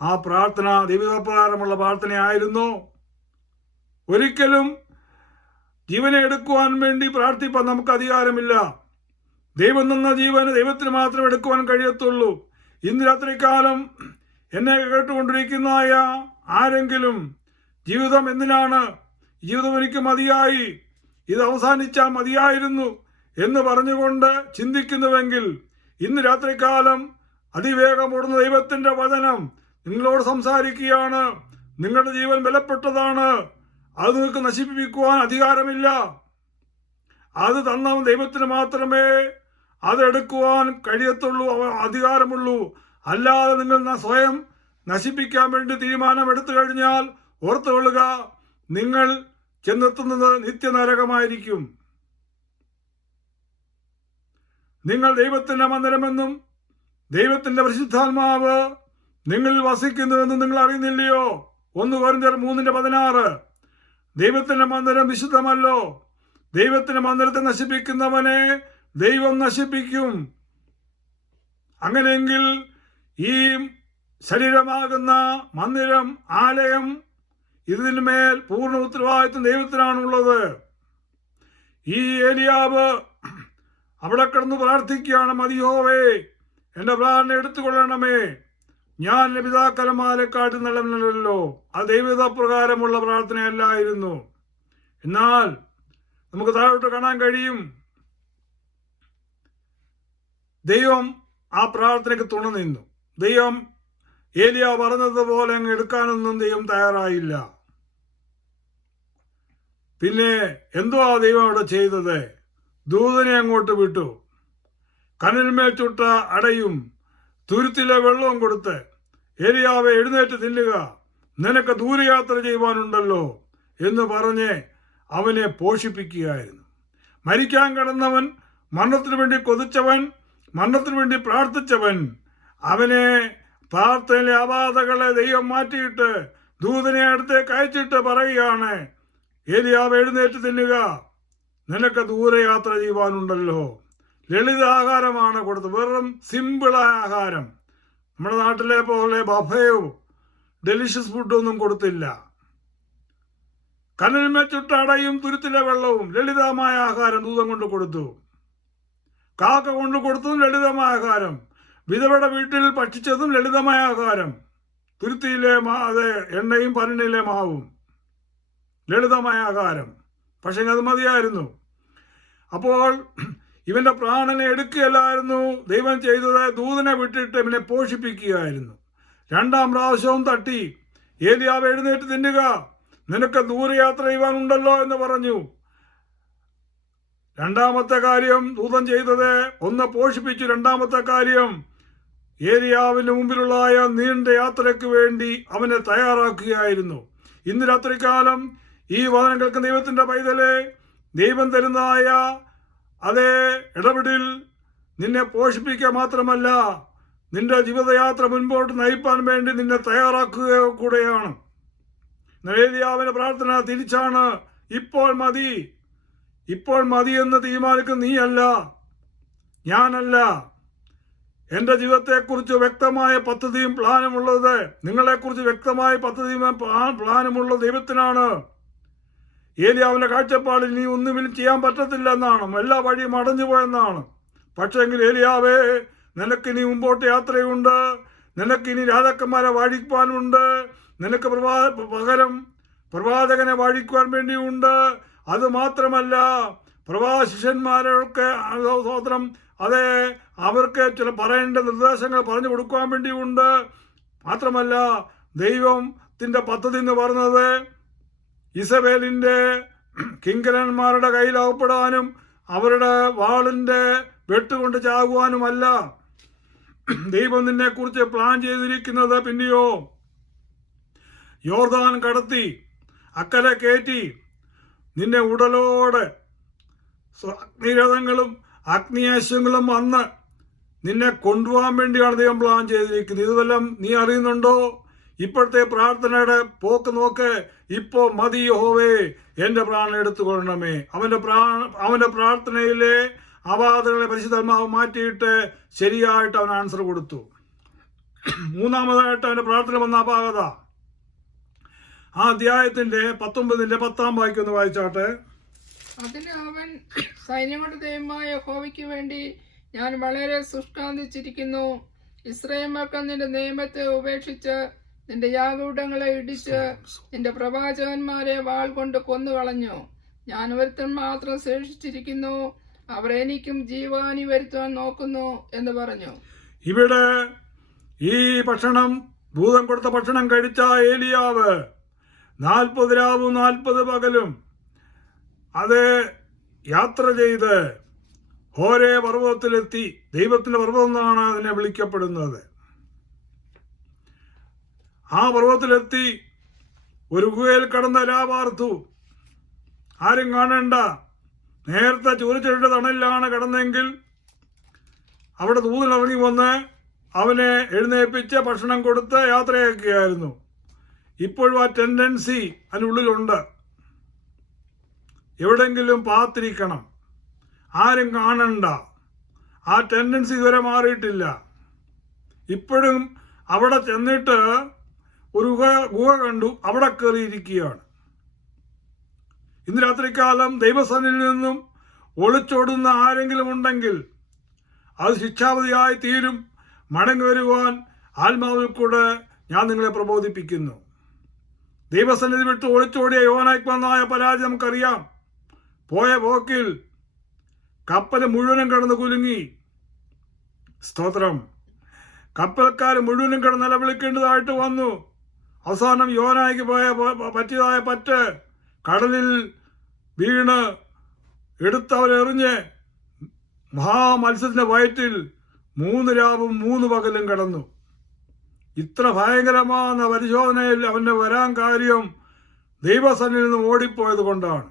ആ പ്രാർത്ഥന ദൈവപ്രകാരമുള്ള പ്രാർത്ഥനയായിരുന്നു. ഒരിക്കലും ജീവനെ എടുക്കുവാൻ വേണ്ടി പ്രാർത്ഥിപ്പാൻ നമുക്ക് അധികാരമില്ല. ദൈവം തന്ന ജീവന് ദൈവത്തിന് മാത്രം എടുക്കുവാൻ കഴിയത്തുള്ളൂ. ഇന്ന് രാത്രികാലം എന്നെ കേട്ടുകൊണ്ടിരിക്കുന്നതായ ആരെങ്കിലും ജീവിതം എന്തിനാണ്, ജീവിതം എനിക്ക് മതിയായി, ഇത് അവസാനിച്ചാൽ മതിയായിരുന്നു എന്ന് പറഞ്ഞുകൊണ്ട് ചിന്തിക്കുന്നുവെങ്കിൽ ഇന്ന് രാത്രികാലം അതിവേഗം ഓടുന്ന ദൈവത്തിന്റെ വചനം നിങ്ങളോട് സംസാരിക്കുകയാണ്. നിങ്ങളുടെ ജീവൻ ബലപ്പെട്ടതാണ്. അത് നിങ്ങൾക്ക് നശിപ്പിക്കുവാൻ അധികാരമില്ല. അത് തന്ന ദൈവത്തിന് മാത്രമേ അതെടുക്കുവാൻ കഴിയത്തുള്ളൂ, അധികാരമുള്ളൂ. അല്ലാതെ നിങ്ങൾ സ്വയം നശിപ്പിക്കാൻ വേണ്ടി തീരുമാനമെടുത്തു കഴിഞ്ഞാൽ ഓർത്തുകൊള്ളുക, നിങ്ങൾ ചെന്നെത്തുന്നത് നിത്യനരകമായിരിക്കും. നിങ്ങൾ ദൈവത്തിന്റെ മന്ദിരമെന്നും ദൈവത്തിന്റെ പരിശുദ്ധാത്മാവ് നിങ്ങളിൽ വസിക്കുന്നുവെന്നും നിങ്ങൾ അറിയുന്നില്ലയോ? 1 കൊരിന്ത്യർ 3:16. ദൈവത്തിന്റെ മന്ദിരം വിശുദ്ധമല്ലോ. ദൈവത്തിന്റെ മന്ദിരത്തെ നശിപ്പിക്കുന്നവനെ ദൈവം നശിപ്പിക്കും. അങ്ങനെയെങ്കിൽ ഈ ശരീരമാകുന്ന മന്ദിരം, ആലയം, ഇതിന്മേൽ പൂർണ്ണ ഉത്തരവാദിത്വം ദൈവത്തിനാണുള്ളത്. ഈ ഏലിയാവ് അവിടെ കിടന്ന് പ്രാർത്ഥിക്കുകയാണ്, മതിയോവേ, എൻ്റെ പ്രാണനെ എടുത്തുകൊള്ളണമേ, ഞാൻ എൻ്റെ പിതാക്കന്മാരെക്കാട്ടി നല്ലവനല്ലോ. അത് ദൈവപ്രകാരമുള്ള പ്രാർത്ഥനയല്ലായിരുന്നു. എന്നാൽ നമുക്ക് താഴോട്ട് കാണാൻ കഴിയും, ദൈവം ആ പ്രാർത്ഥനയ്ക്ക് തുണ നിന്നു. ദൈവം ഏലിയ പറഞ്ഞതുപോലെ അങ്ങ് എടുക്കാനൊന്നും ദൈവം തയ്യാറായില്ല. പിന്നെ എന്തുവാ ദൈവം അവിടെ ചെയ്തത്? ദൂതനെ അങ്ങോട്ട് വിട്ടു. കനലിന്മേൽ ചുട്ട അടയും തുരുത്തിലെ വെള്ളവും കൊടുത്ത്, ഏലിയാവെ എഴുന്നേറ്റ് തിന്നുക, നിനക്ക് ദൂരയാത്ര ചെയ്യുവാനുണ്ടല്ലോ എന്ന് പറഞ്ഞ് അവനെ പോഷിപ്പിക്കുകയായിരുന്നു. മരിക്കാൻ കിടന്നവൻ, മരണത്തിനു വേണ്ടി കൊതിച്ചവൻ, മരണത്തിനു വേണ്ടി പ്രാർത്ഥിച്ചവൻ, അവനെ പ്രാർത്ഥനയിലെ അപാധകളെ ദൈവം മാറ്റിയിട്ട് ദൂതനെ അടുത്തേക്ക് അയച്ചിട്ട് പറയുകയാണ്, ഏലിയാവ് എഴുന്നേറ്റ് തിന്നുക, നിനക്ക് ദൂരയാത്ര ചെയ്യുവാനുണ്ടല്ലോ. ലളിത ആഹാരമാണ് കൊടുത്തത്, വെറും സിമ്പിളായ ആഹാരം. നമ്മുടെ നാട്ടിലെ പോലെ ബഫയോ ഡെലിഷ്യസ് ഫുഡൊന്നും കൊടുത്തില്ല. കനലിന്മേൽ ചുട്ട അടയും തുരുത്തിലെ വെള്ളവും ലളിതമായ ആഹാരം ദൂതം കൊണ്ട് കൊടുത്തു. കാക്ക കൊണ്ട് കൊടുത്തതും ലളിതമായ ആഹാരം. വിധവയുടെ വീട്ടിൽ ഭക്ഷിച്ചതും ലളിതമായ ആഹാരം. തുരുത്തിയിലെ എണ്ണയും പനിനിലെ മാവും ലളിതമായ ആഹാരം. പക്ഷെ അത് മതിയായിരുന്നു. അപ്പോൾ ഇവന്റെ പ്രാണനെ എടുക്കുകയല്ലായിരുന്നു ദൈവം ചെയ്തത്, ദൂതനെ വിട്ടിട്ട് ഇവനെ പോഷിപ്പിക്കുകയായിരുന്നു. രണ്ടാം പ്രാവശ്യവും തട്ടി, ഏലിയാവ് എഴുന്നേറ്റ് തിന്നുക, നിനക്ക് ദൂരയാത്ര ചെയ്യുവാനുണ്ടല്ലോ എന്ന് പറഞ്ഞു. രണ്ടാമത്തെ കാര്യം ദൂതൻ ചെയ്തത്, ഒന്ന് പോഷിപ്പിച്ചു. രണ്ടാമത്തെ കാര്യം, ഏലിയാവിന് മുമ്പിലുള്ള നീണ്ട യാത്രയ്ക്ക് വേണ്ടി അവനെ തയ്യാറാക്കുകയായിരുന്നു. ഇന്ന് രാത്രികാലം ഈ വചനം കേൾക്കുന്ന ദൈവത്തിന്റെ പൈതലെ, ദൈവം തരുന്നതായ അതേ ഇടപെടൽ നിന്നെ പോഷിപ്പിക്കുക മാത്രമല്ല, നിന്റെ ജീവിതയാത്ര മുൻപോട്ട് നയിപ്പാൻ വേണ്ടി നിന്നെ തയ്യാറാക്കുക കൂടെയാണ്. ഏലിയാവിന്റെ പ്രാർത്ഥന തിരിച്ചാണ്, ഇപ്പോൾ മതി, ഇപ്പോൾ മതി എന്ന് തീരുമാനിക്കുന്ന നീയല്ല, ഞാനല്ല. എൻ്റെ ജീവിതത്തെക്കുറിച്ച് വ്യക്തമായ പദ്ധതിയും പ്ലാനുമുള്ളത്, നിങ്ങളെക്കുറിച്ച് വ്യക്തമായ പദ്ധതിയും പ്ലാനുമുള്ള ദൈവത്തിനാണ്. ഏലിയാവിന്റെ കാഴ്ചപ്പാടിൽ നീ ഒന്നും ചെയ്യാൻ പറ്റത്തില്ല എന്നാണ്, എല്ലാ വഴിയും അടഞ്ഞു പോയെന്നാണ്. പക്ഷെങ്കിൽ ഏലിയാവേ, നിനക്കിനി മുമ്പോട്ട് യാത്രയുണ്ട്, നിനക്കിനി രാജാക്കന്മാരെ വാഴിക്കുവാനുണ്ട്, നിനക്ക് പകരം പ്രവാചകനെ വാഴിക്കുവാൻ വേണ്ടിയുണ്ട്. അത് മാത്രമല്ല, പ്രവാശിഷ്യന്മാരൊക്കെ സ്വതന്ത്രം അവർക്ക് ചില പറയേണ്ട നിർദ്ദേശങ്ങൾ പറഞ്ഞു കൊടുക്കുവാൻ വേണ്ടിയുണ്ട്. മാത്രമല്ല, ദൈവത്തിന്റെ പദ്ധതി എന്ന് പറഞ്ഞത് ഇസബേലിന്റെ കിങ്കരന്മാരുടെ കയ്യിൽ അകപ്പെടാനും അവരുടെ വാളിന്റെ വെട്ടുകൊണ്ട് ചാകുവാനുമല്ല. ദൈവം നിന്നെ കുറിച്ച് പ്ലാൻ ചെയ്തിരിക്കുന്നത് പിന്നെയോ യോർദാൻ കടത്തി അക്കരെ കയറ്റി നിന്നെ ഉടലോടെ അഗ്നിരഥങ്ങളും അഗ്നിയാശ്വങ്ങളും വന്ന് നിന്നെ കൊണ്ടുപോകാൻ വേണ്ടിയാണ് ദൈവം പ്ലാൻ ചെയ്തിരിക്കുന്നത്. ഇതുവെല്ലാം നീ അറിയുന്നുണ്ടോ? ഇപ്പോഴത്തെ പ്രാർത്ഥനയുടെ പോക്ക് നോക്ക്. ഇപ്പോ മതി യഹോവേ, എന്റെ പ്രാണൻ എടുത്തുകൊള്ളണമേ. അവന്റെ പ്രാർത്ഥനയിലെ അപാധകളെ പരിശുദ്ധാത്മാവ് മാറ്റിയിട്ട് ശരിയായിട്ട് അവൻ ആൻസർ കൊടുത്തു. മൂന്നാമതായിട്ട് അവന്റെ പ്രാർത്ഥന വന്ന അപാകത. ആ അധ്യായത്തിന്റെ 19-10 വാക്യം ഒന്ന് വായിച്ചാട്ടെ. അതിന് അവൻ, സൈന്യങ്ങളുടെ ദൈവമായ യഹോവയ്ക്ക് വേണ്ടി ഞാൻ വളരെ ശുഷ്കാന്തിച്ചിരിക്കുന്നു. ഇസ്രായേൽ മക്കൾ നിന്റെ നിയമത്തെ ഉപേക്ഷിച്ച് നിന്റെ യാഗപീഠങ്ങളെ ഇടിച്ച് നിന്റെ പ്രവാചകന്മാരെ വാൾ കൊണ്ട് കൊന്നുകളഞ്ഞു. ഞാൻ ഒരുത്തൻ മാത്രം ശേഷിച്ചിരിക്കുന്നു, അവർ എനിക്കും ജീവാനി വരുത്താൻ നോക്കുന്നു എന്ന് പറഞ്ഞു. ഇവിടെ ഈ ഭക്ഷണം, ഭൂതം കൊടുത്ത ഭക്ഷണം കഴിച്ച ഏലിയാവ് 40 രാവും 40 പകലും യാത്ര ചെയ്ത് ഹോരേ പർവ്വതത്തിലെത്തി. ദൈവത്തിന്റെ പർവ്വതം എന്നാണ് അതിനെ വിളിക്കപ്പെടുന്നത്. ആ പർവ്വതത്തിലെത്തി ഒരു ഗുഹയിൽ കടന്ന് രാപാർത്തു. ആരും കാണണ്ട. നേരത്തെ ചൂരച്ചെടിയുടെ തണലിലാണ് കിടന്നെങ്കിൽ അവിടെ ദൂതൻ ഇറങ്ങി വന്ന് അവനെ എഴുന്നേൽപ്പിച്ച് ഭക്ഷണം കൊടുത്ത് യാത്രയാക്കുകയായിരുന്നു. ഇപ്പോഴും ആ ടെൻഡൻസി അതിനുള്ളിലുണ്ട്. എവിടെങ്കിലും പാത്തിരിക്കണം, ആരും കാണണ്ട. ആ ടെൻഡൻസി ഇതുവരെ മാറിയിട്ടില്ല. ഇപ്പോഴും അവിടെ ചെന്നിട്ട് ഒരു ഗുഹ കണ്ടു, അവിടെ കയറിയിരിക്കുകയാണ്. ഇന്ന് രാത്രികാലം ദൈവസന്നിധിയിൽ നിന്നും ഒളിച്ചോടുന്ന ആരെങ്കിലും ഉണ്ടെങ്കിൽ അത് ശിക്ഷാവധിയായി തീരും. മടങ്ങി വരുവാൻ ആത്മാവിൽ കൂടെ ഞാൻ നിങ്ങളെ പ്രബോധിപ്പിക്കുന്നു. ദൈവസന്നിധി വിട്ട് ഒളിച്ചോടിയ യോനായ്ക്ക് വന്നായ പരാജയം നമുക്കറിയാം. പോയ പോക്കിൽ കപ്പൽ മുഴുവനും കിടന്ന് കുലുങ്ങി. സ്തോത്രം. കപ്പൽക്കാർ മുഴുവനും കിടന്ന് നിലവിളിക്കേണ്ടതായിട്ട് വന്നു. അവസാനം യോനായ്ക്ക് പറ്റിയതായ പറ്റ് കടലിൽ വീണ് എടുത്തവരെറിഞ്ഞ് മഹാമത്സ്യത്തിന്റെ വയറ്റിൽ 3 രാവും 3 പകലും കിടന്നു. ഇത്ര ഭയങ്കരമായ പരിശോധനയിൽ അവന് വരാൻ കാര്യം ദൈവസന്നിധിയിൽ നിന്ന് ഓടിപ്പോയത് കൊണ്ടാണ്.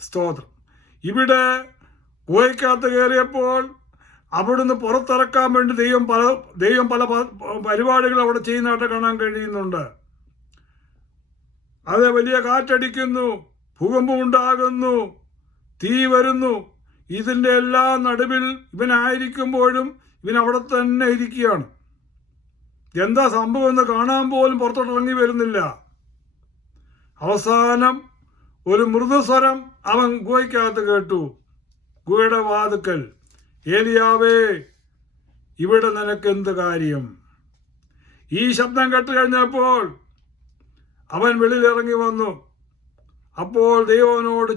സ്തോത്രം. ഇവിടെ ഗുഹയ്ക്കകത്ത് കയറിയപ്പോൾ അവിടുന്ന് പുറത്തിറക്കാൻ വേണ്ടി ദൈവം പല പരിപാടികൾ അവിടെ ചെയ്യുന്നതായിട്ട് കാണാൻ കഴിയുന്നുണ്ട്. അത് വലിയ കാറ്റടിക്കുന്നു, ഭൂകമ്പം ഉണ്ടാകുന്നു, തീ വരുന്നു. ഇതിൻ്റെ എല്ലാ നടുവിൽ ഇവനായിരിക്കുമ്പോഴും ഇവൻ അവിടെ തന്നെ ഇരിക്കുകയാണ്. എന്താ സംഭവം എന്ന് കാണാൻ പോലും പുറത്തോട്ടിറങ്ങി വരുന്നില്ല. അവസാനം ഒരു മൃദുസ്വരം അവൻ ഗുഹയ്ക്കകത്ത് കേട്ടു. ഗുഹയുടെ വാതുക്കൽ, ഏലിയാവേ, ഇവിടെ നിനക്ക് എന്ത് കാര്യം? ഈ ശബ്ദം കേട്ട് കഴിഞ്ഞപ്പോൾ അവൻ വെളിയിലിറങ്ങി വന്നു. അപ്പോൾ ദൈവനോട്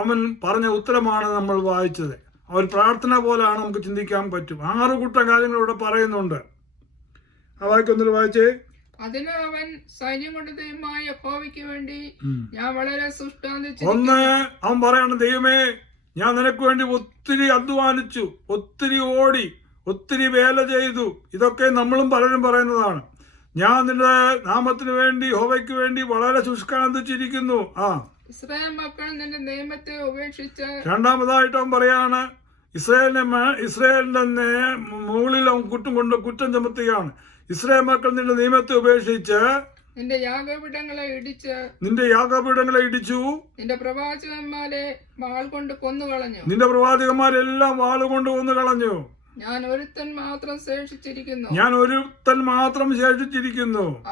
അവൻ പറഞ്ഞ ഉത്തരമാണ് നമ്മൾ വായിച്ചത്. അവൻ പ്രാർത്ഥന പോലെയാണ് നമുക്ക് ചിന്തിക്കാൻ പറ്റും. 6 കൂട്ടം കാര്യങ്ങൾ ഇവിടെ പറയുന്നുണ്ട്. ആ വായിക്കൊന്നിൽ വായിച്ചേ. അതിന് അവൻ സൈന്യങ്ങളുടെ ദൈവമായ യഹോവയ്ക്ക് വേണ്ടി ഞാൻ വളരെ സുഷ്ടാന്തിച്ചു. അവൻ പറയണം, ദൈവമേ, ഞാൻ നിനക്ക് വേണ്ടി ഒത്തിരി അധ്വാനിച്ചു, ഒത്തിരി ഓടി, ഒത്തിരി വേല ചെയ്തു. ഇതൊക്കെ നമ്മളും പലരും പറയുന്നതാണ്. ഞാൻ നിന്റെ നാമത്തിന് വേണ്ടി, യഹോവയ്ക്ക് വേണ്ടി വളരെ ശുഷ്കാന്തിച്ചിരിക്കുന്നു. ഇസ്രായേൽ മക്കൾ നിന്റെ നിയമത്തെ ഉപേക്ഷിച്ച്. രണ്ടാമതായിട്ട് അവൻ പറയാണ്, ഇസ്രായേലിന്റെ മുകളിൽ അവൻ കുറ്റം ചുമത്തുകയാണ്. ഇസ്രായേൽ മക്കൾ നിന്റെ നിയമത്തെ ഉപേക്ഷിച്ച് നിന്റെ യാഗപീഠങ്ങളെ ഇടിച്ചു. നിന്റെ പ്രവാചകന്മാരെ വാൾ കൊണ്ട് കൊന്നുകളഞ്ഞു. നിന്റെ പ്രവാചകന്മാരെല്ലാം വാളുകൊണ്ട് കൊന്നുകളഞ്ഞു. ഞാൻ ഒരുത്തൻ മാത്രം ശേഷിച്ചിരിക്കുന്നു.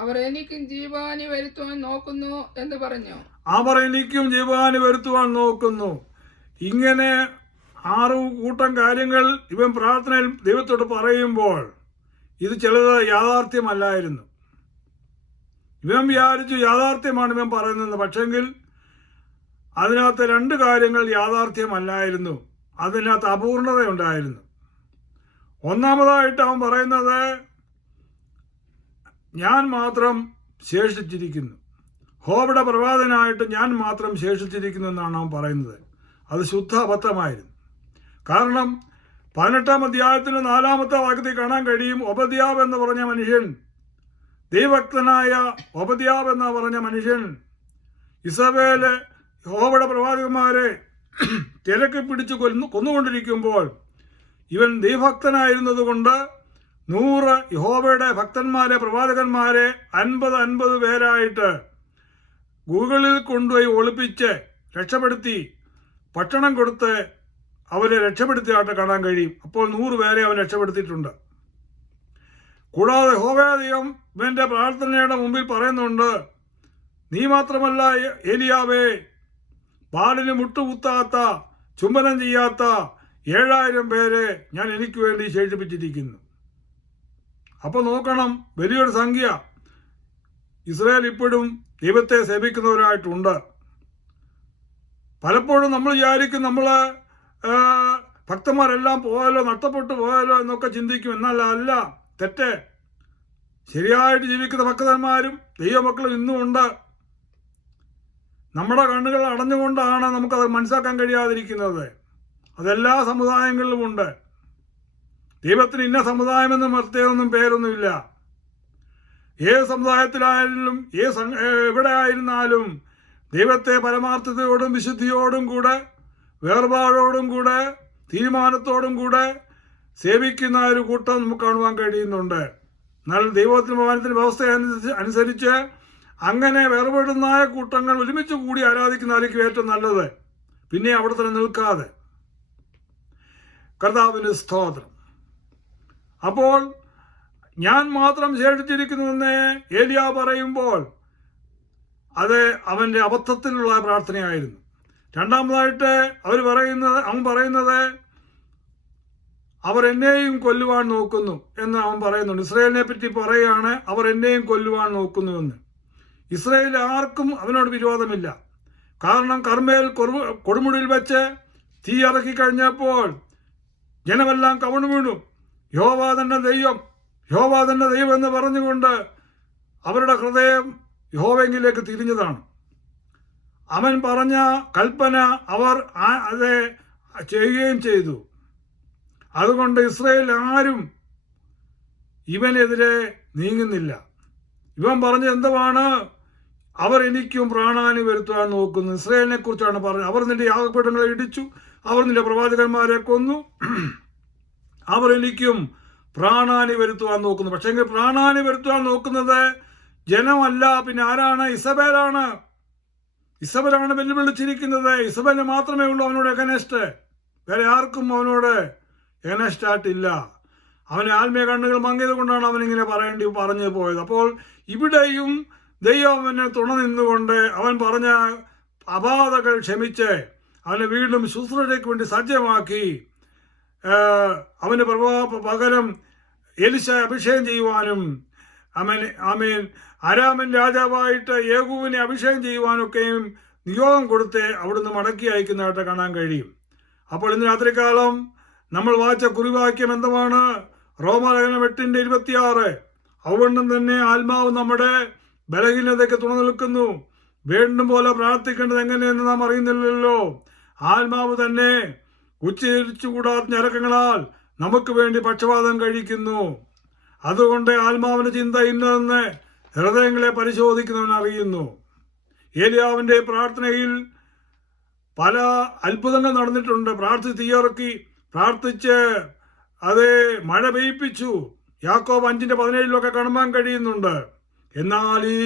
അവർ എനിക്കും ജീവാനി വരുത്തുവാൻ നോക്കുന്നു എന്ന് പറഞ്ഞു. ഇങ്ങനെ 6 കൂട്ടം കാര്യങ്ങൾ ഇവൻ പ്രാർത്ഥനയിൽ ദൈവത്തോട് പറയുമ്പോൾ ഇത് ചിലത് യാഥാർത്ഥ്യമല്ലായിരുന്നു. ഇവൻ വിചാരിച്ചു യാഥാർത്ഥ്യമാണ് ഇവൻ പറയുന്നത്. പക്ഷെങ്കിൽ അതിനകത്ത് 2 കാര്യങ്ങൾ യാഥാർത്ഥ്യമല്ലായിരുന്നു. അതിനകത്ത് അപൂർണതയുണ്ടായിരുന്നു. ഒന്നാമതായിട്ട് അവൻ പറയുന്നത്, ഞാൻ മാത്രം ശേഷിച്ചിരിക്കുന്നു. യഹോവയുടെ പ്രവാചകനായിട്ട് ഞാൻ മാത്രം ശേഷിച്ചിരിക്കുന്നു എന്നാണ് അവൻ പറയുന്നത്. അത് ശുദ്ധ അബദ്ധമായിരുന്നു. കാരണം 18-ാം അധ്യായത്തിന് 4-ാമത്തെ വാക്യത്തിൽ കാണാൻ കഴിയും, ഒബദ്യാവ് എന്ന് പറഞ്ഞ മനുഷ്യൻ, ദൈവഭക്തനായ ഒബദ്യാവ് എന്ന് പറഞ്ഞ മനുഷ്യൻ ഇസബേല് യഹോവയുടെ പ്രവാചകന്മാരെ തിരക്കി പിടിച്ച് കൊന്നുകൊണ്ടിരിക്കുമ്പോൾ ഇവൻ ദൈവഭക്തനായിരുന്നത് കൊണ്ട് 100 യഹോവയുടെ ഭക്തന്മാരെ, പ്രവാചകന്മാരെ 50 പേരായിട്ട് ഗുഹകളിൽ കൊണ്ടുപോയി ഒളിപ്പിച്ച് രക്ഷപ്പെടുത്തി ഭക്ഷണം കൊടുത്ത് അവരെ രക്ഷപ്പെടുത്തിയായിട്ട് കാണാൻ കഴിയും. അപ്പോൾ 100 പേരെ അവൻ രക്ഷപ്പെടുത്തിയിട്ടുണ്ട്. കൂടാതെ യഹോവയായ ദൈവം ഇവന്റെ പ്രാർത്ഥനയുടെ മുമ്പിൽ പറയുന്നുണ്ട്, നീ മാത്രമല്ല ഏലിയാവേ, പാലിന് മുട്ടുകുത്താത്ത, ചുംബനം ചെയ്യാത്ത 7000 പേരെ ഞാൻ എനിക്ക് വേണ്ടി ശേഷിപ്പിച്ചിരിക്കുന്നു. അപ്പൊ നോക്കണം, വലിയൊരു സംഖ്യ ഇസ്രായേൽ ഇപ്പോഴും ദൈവത്തെ സേവിക്കുന്നവരായിട്ടുണ്ട്. പലപ്പോഴും നമ്മൾ വിചാരിക്കും നമ്മള് ഭക്തന്മാരെല്ലാം പോയാലോ, നഷ്ടപ്പെട്ടു പോയാലോ എന്നൊക്കെ ചിന്തിക്കും. എന്നാൽ അല്ല, തെറ്റ്. ശരിയായിട്ട് ജീവിക്കുന്ന ഭക്തന്മാരും ദൈവമക്കളും ഇന്നും ഉണ്ട്. നമ്മുടെ കണ്ണുകൾ അടഞ്ഞുകൊണ്ടാണ് നമുക്കത് മനസ്സിലാക്കാൻ കഴിയാതിരിക്കുന്നത്. അതെല്ലാ സമുദായങ്ങളിലുമുണ്ട്. ദൈവത്തിന് ഇന്ന സമുദായമെന്നും പ്രത്യേകമൊന്നും പേരൊന്നുമില്ല. ഏത് സമുദായത്തിലായാലും എവിടെ ആയിരുന്നാലും ദൈവത്തെ പരമാർത്ഥതയോടും വിശുദ്ധിയോടും കൂടെ, വേർപാടോടും കൂടെ, തീരുമാനത്തോടും കൂടെ സേവിക്കുന്ന ഒരു കൂട്ടം നമുക്ക് കാണുവാൻ കഴിയുന്നുണ്ട്. എന്നാൽ ദൈവത്തിന് ഭവനത്തിന്റെ വ്യവസ്ഥ അനുസരിച്ച് അങ്ങനെ വേർപെടുന്ന കൂട്ടങ്ങൾ ഒരുമിച്ച് കൂടി ആരാധിക്കുന്നതായിരിക്കും ഏറ്റവും നല്ലത്. പിന്നെ അവിടെ തന്നെ നിൽക്കാതെ. കർത്താവിന് സ്തോത്രം. അപ്പോൾ ഞാൻ മാത്രം ശേഷിച്ചിരിക്കുന്നുവെന്ന് ഏലിയ പറയുമ്പോൾ അത് അവൻ്റെ അബദ്ധത്തിലുള്ള പ്രാർത്ഥനയായിരുന്നു. രണ്ടാമതായിട്ട് അവൻ പറയുന്നത് അവർ എന്നെയും കൊല്ലുവാൻ നോക്കുന്നു എന്ന് അവൻ പറയുന്നുണ്ട്. ഇസ്രായേലിനെ പറ്റി പറയുകയാണ്, അവർ എന്നെയും കൊല്ലുവാൻ നോക്കുന്നുവെന്ന്. ഇസ്രായേൽ ആർക്കും അവനോട് വിരോധമില്ല. കാരണം കർമ്മേൽ കൊടുമുടിയിൽ വെച്ച് തീ ഇറക്കി കഴിഞ്ഞപ്പോൾ ജനമെല്ലാം കവണു വീണു. യഹോവ തന്നെ ദൈവം, യഹോവ തന്നെ ദൈവം എന്ന് പറഞ്ഞുകൊണ്ട് അവരുടെ ഹൃദയം യഹോവയെങ്കിലേക്ക് തിരിഞ്ഞതാണ്. അവൻ പറഞ്ഞ കൽപ്പന അവർ അത് ചെയ്യുകയും ചെയ്തു. അതുകൊണ്ട് ഇസ്രായേൽ ആരും ഇവനെതിരെ നീങ്ങുന്നില്ല. ഇവൻ പറഞ്ഞ എന്തുവാണ്? അവർ എനിക്കും പ്രാണഹാനി വരുത്തുവാൻ നോക്കുന്നു. ഇസ്രായേലിനെ കുറിച്ചാണ് പറഞ്ഞത്. അവർ നിന്റെ യാഗപീഠങ്ങളെ ഇടിച്ചു, അവർ നിന്റെ പ്രവാചകന്മാരെ കൊന്നു, അവർ എനിക്കും പ്രാണഹാനി വരുത്തുവാൻ നോക്കുന്നു. പക്ഷെങ്കിൽ പ്രാണഹാനി വരുത്തുവാൻ നോക്കുന്നത് ജനമല്ല, പിന്നെ ആരാണ്? ഇസബേലാണ്. ഇസബേലാണ് വെല്ലുവിളിച്ചിരിക്കുന്നത്. ഇസബേലിന് മാത്രമേ ഉള്ളൂ അവനോട് എഗനസ്റ്റ്. വേറെ ആർക്കും അവനോട് എഗനസ്റ്റായിട്ടില്ല. അവന് ആത്മീയ കണ്ണുകൾ മങ്ങിയത് കൊണ്ടാണ് അവനിങ്ങനെ പറഞ്ഞു പോയത്. അപ്പോൾ ഇവിടെയും ദൈവം അവനെ തുണ നിന്നുകൊണ്ട് അവൻ പറഞ്ഞ അപാധകൾ ക്ഷമിച്ച് അവനെ വീണ്ടും ശുശ്രൂഷയ്ക്ക് വേണ്ടി സജ്ജമാക്കി. അവന് പകരം എലിശ അഭിഷേകം ചെയ്യുവാനും ആമേൻ അരാമൻ രാജാവായിട്ട് യേഹൂവിനെ അഭിഷേകം ചെയ്യുവാനൊക്കെയും നിയോഗം കൊടുത്ത് അവിടുന്ന് മടക്കി അയക്കുന്നതായിട്ട് കാണാൻ കഴിയും. അപ്പോൾ ഇന്ന് രാത്രികാലം നമ്മൾ വായിച്ച കുറിവാക്യം എന്താണ്? റോമാലേഖനം 8:26. അതുകൊണ്ടും തന്നെ ആത്മാവ് നമ്മുടെ ബലഹീനതയ്ക്ക് തുണ നിൽക്കുന്നു. വേണ്ടും പോലെ പ്രാർത്ഥിക്കേണ്ടത് എങ്ങനെയെന്ന് നാം അറിയുന്നില്ലല്ലോ. ആത്മാവ് തന്നെ ഉച്ചരിച്ചുകൂടാത്ത ഞരക്കങ്ങളാൽ നമുക്ക് വേണ്ടി പക്ഷപാതം കഴിക്കുന്നു. അതുകൊണ്ട് ആത്മാവിന്റെ ചിന്ത ഇന്നതെന്ന് ഹൃദയങ്ങളെ പരിശോധിക്കുന്നവൻ അറിയുന്നു. ഏലിയാവിന്റെ പ്രാർത്ഥനയിൽ പല അത്ഭുതങ്ങൾ നടന്നിട്ടുണ്ട്. പ്രാർത്ഥിച്ച് തീയിറക്കി, പ്രാർത്ഥിച്ച് അത് മഴ പെയ്യിപ്പിച്ചു. യാക്കോബ് 5:17 കാണുവാൻ കഴിയുന്നുണ്ട്. എന്നാൽ ഈ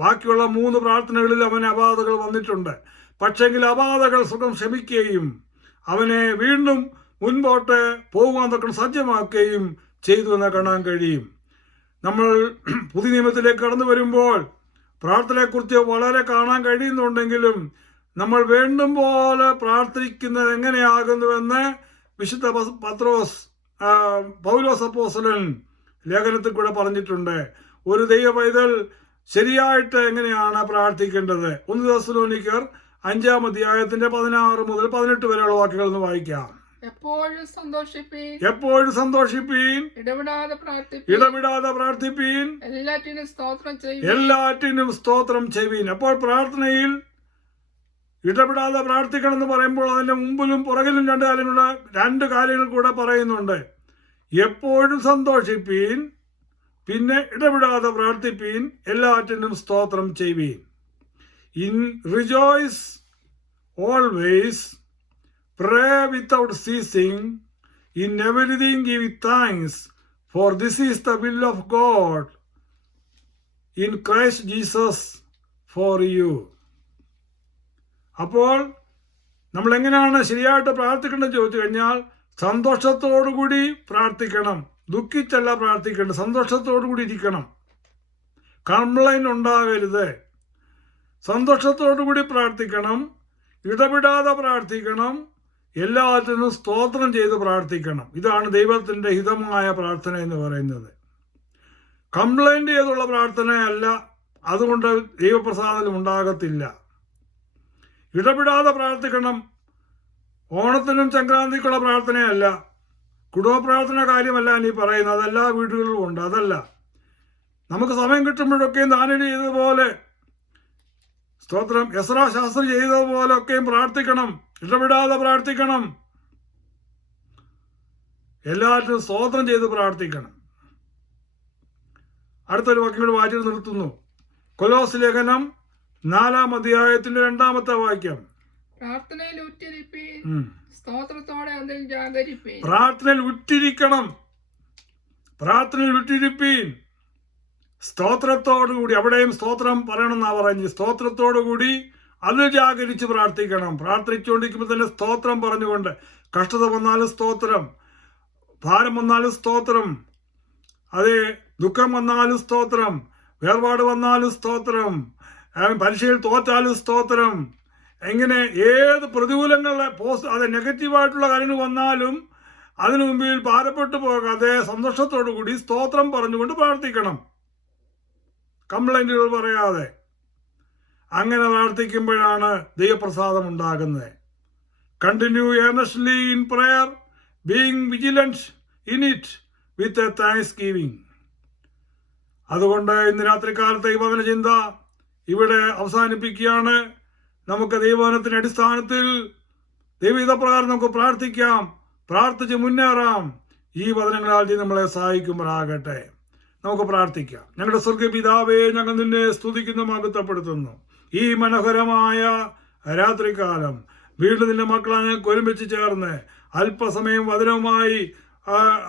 ബാക്കിയുള്ള 3 പ്രാർത്ഥനകളിൽ അവന് അപാധകൾ വന്നിട്ടുണ്ട്. പക്ഷെങ്കിൽ അപാധകൾ സുഖം ക്ഷമിക്കുകയും അവനെ വീണ്ടും മുൻപോട്ട് പോകുവാൻ തൊക്കെ സജ്ജമാക്കുകയും ചെയ്തു എന്ന് കാണാൻ കഴിയും. നമ്മൾ പുതിയ നിയമത്തിലേക്ക് കടന്നു വരുമ്പോൾ പ്രാർത്ഥനയെക്കുറിച്ച് വളരെ കാണാൻ കഴിയുന്നുണ്ടെങ്കിലും നമ്മൾ വേണ്ടും പോലെ പ്രാർത്ഥിക്കുന്നത് എങ്ങനെയാകുന്നുവെന്ന് വിശുദ്ധ പൗലോസ് അപ്പോസ്തലൻ ലേഖനത്തിൽ കൂടെ പറഞ്ഞിട്ടുണ്ട്. ഒരു ദൈവ പൈതൽ ശരിയായിട്ട് എങ്ങനെയാണ് പ്രാർത്ഥിക്കേണ്ടത്? 1 തെസ്സലോനിക്കർ 5:16-18 വരെയുള്ള വാക്യങ്ങൾ ഒന്ന് വായിക്കാം. എപ്പോഴും സന്തോഷിപ്പീൻ, ഇടവിടാതെ പ്രാർത്ഥിപ്പീൻ, എല്ലാറ്റിനും സ്തോത്രം ചെയ്യുവീൻ. അപ്പോൾ പ്രാർത്ഥനയിൽ ഇടപെടാതെ പ്രാർത്ഥിക്കണം എന്ന് പറയുമ്പോൾ അതിന്റെ മുമ്പിലും പുറകിലും 2 കാര്യങ്ങൾ കൂടെ പറയുന്നുണ്ട്. എപ്പോഴും സന്തോഷിപ്പീൻ, പിന്നെ ഇടപെടാതെ പ്രാർത്ഥിപ്പീൻ, എല്ലാറ്റിനും സ്തോത്രം ചെയ്യുവീൻ. In rejoice always, pray without ceasing, in everything give thanks, for this is the will of God in Christ Jesus for you. അപ്പോൾ നമ്മൾ എങ്ങനെയാണ് ശരിയായിട്ട് പ്രാർത്ഥിക്കേണ്ടത് ചോദിച്ചു കഴിഞ്ഞാൽ സന്തോഷത്തോടുകൂടി പ്രാർത്ഥിക്കണം. ദുഃഖിച്ചല്ല പ്രാർത്ഥിക്കേണ്ടത്, സന്തോഷത്തോടുകൂടി ഇരിക്കണം. കംപ്ലൈന്റ് ഉണ്ടാകരുത്. സന്തോഷത്തോടുകൂടി പ്രാർത്ഥിക്കണം, ഇടപെടാതെ പ്രാർത്ഥിക്കണം, എല്ലാത്തിനും സ്തോത്രം ചെയ്ത് പ്രാർത്ഥിക്കണം. ഇതാണ് ദൈവത്തിൻ്റെ ഹിതമായ പ്രാർത്ഥന എന്ന് പറയുന്നത്. കംപ്ലൈന്റ് ചെയ്തുള്ള പ്രാർത്ഥനയല്ല, അതുകൊണ്ട് ദൈവപ്രസാദം ഉണ്ടാകത്തില്ല. ഇടപെടാതെ പ്രാർത്ഥിക്കണം. ഓണത്തിനും സംക്രാന്തിക്കുള്ള പ്രാർത്ഥനയല്ല, കുടുംബ പ്രാർത്ഥന കാര്യമല്ല നീ പറയുന്നത്. അതെല്ലാ വീടുകളിലും ഉണ്ട്. അതല്ല, നമുക്ക് സമയം കിട്ടുമ്പോഴൊക്കെയും ദാനിയേൽ ചെയ്തതുപോലെ, സ്തോത്രം എസ്രാ ശാസ്ത്രി ചെയ്തതുപോലെ ഒക്കെയും പ്രാർത്ഥിക്കണം. ഇടപെടാതെ പ്രാർത്ഥിക്കണം. എല്ലാവരും സ്തോത്രം ചെയ്ത് പ്രാർത്ഥിക്കണം. അടുത്തൊരു വാക്യം കൂടി വായിച്ചിട്ട് നിർത്തുന്നു. കൊലോസ് ലേഖനം 4-ാമത്തെ വാക്യം. പ്രാർത്ഥനയിൽ ഉറ്റിരിക്കണം. പ്രാർത്ഥനയിൽ ഉറ്റിരിപ്പീൻ, സ്തോത്രത്തോടുകൂടി. അവിടെയും സ്തോത്രം പറയണമെന്നാ പറഞ്ഞ്. സ്തോത്രത്തോടുകൂടി അത് ജാഗരിച്ച് പ്രാർത്ഥിക്കണം. പ്രാർത്ഥിച്ചുകൊണ്ടിരിക്കുമ്പോൾ തന്നെ സ്തോത്രം പറഞ്ഞുകൊണ്ട്, കഷ്ടത വന്നാലും സ്തോത്രം, ഭാരം വന്നാലും സ്തോത്രം, അതെ, ദുഃഖം വന്നാലും സ്തോത്രം, വേർപാട് വന്നാലും സ്തോത്രം, പരീക്ഷയിൽ തോറ്റാലും സ്തോത്രം, എങ്ങനെ ഏത് പ്രതികൂലങ്ങളെ അത് നെഗറ്റീവായിട്ടുള്ള കാര്യങ്ങൾ വന്നാലും അതിനു മുമ്പിൽ ഭാരപ്പെട്ടു പോകാതെ സന്തോഷത്തോടു കൂടി സ്തോത്രം പറഞ്ഞുകൊണ്ട് പ്രാർത്ഥിക്കണം, കംപ്ലൈന്റുകൾ പറയാതെ. അങ്ങനെ പ്രാർത്ഥിക്കുമ്പോഴാണ് ദൈവപ്രസാദം ഉണ്ടാകുന്നത്. Continue earnestly in prayer, being vigilant in it with a thanksgiving. അതുകൊണ്ട് ഇന്ന് രാത്രികാലത്തെ ഈ വചന ചിന്ത ഇവിടെ അവസാനിപ്പിക്കുകയാണ്. നമുക്ക് ദൈവവചനത്തിന്റെ അടിസ്ഥാനത്തിൽ ദൈവഹിതപ്രകാരം നമുക്ക് പ്രാർത്ഥിക്കാം, പ്രാർത്ഥിച്ച് മുന്നേറാം. ഈ വചനങ്ങളാൽ നമ്മളെ സഹായിക്കുമ്പോഴാകട്ടെ. നമുക്ക് പ്രാർത്ഥിക്കാം. ഞങ്ങളുടെ സ്വർഗ്ഗീയ പിതാവേ, ഞങ്ങൾ നിന്നെ സ്തുതിക്കുന്നു, മഹത്വപ്പെടുത്തുന്നു. ഈ മനോഹരമായ രാത്രികാലം വീണ്ടും നിന്റെ മക്കളെ ഞങ്ങൾക്ക് ഒരുമിച്ച് ചേർന്ന് അല്പസമയം വചനവുമായി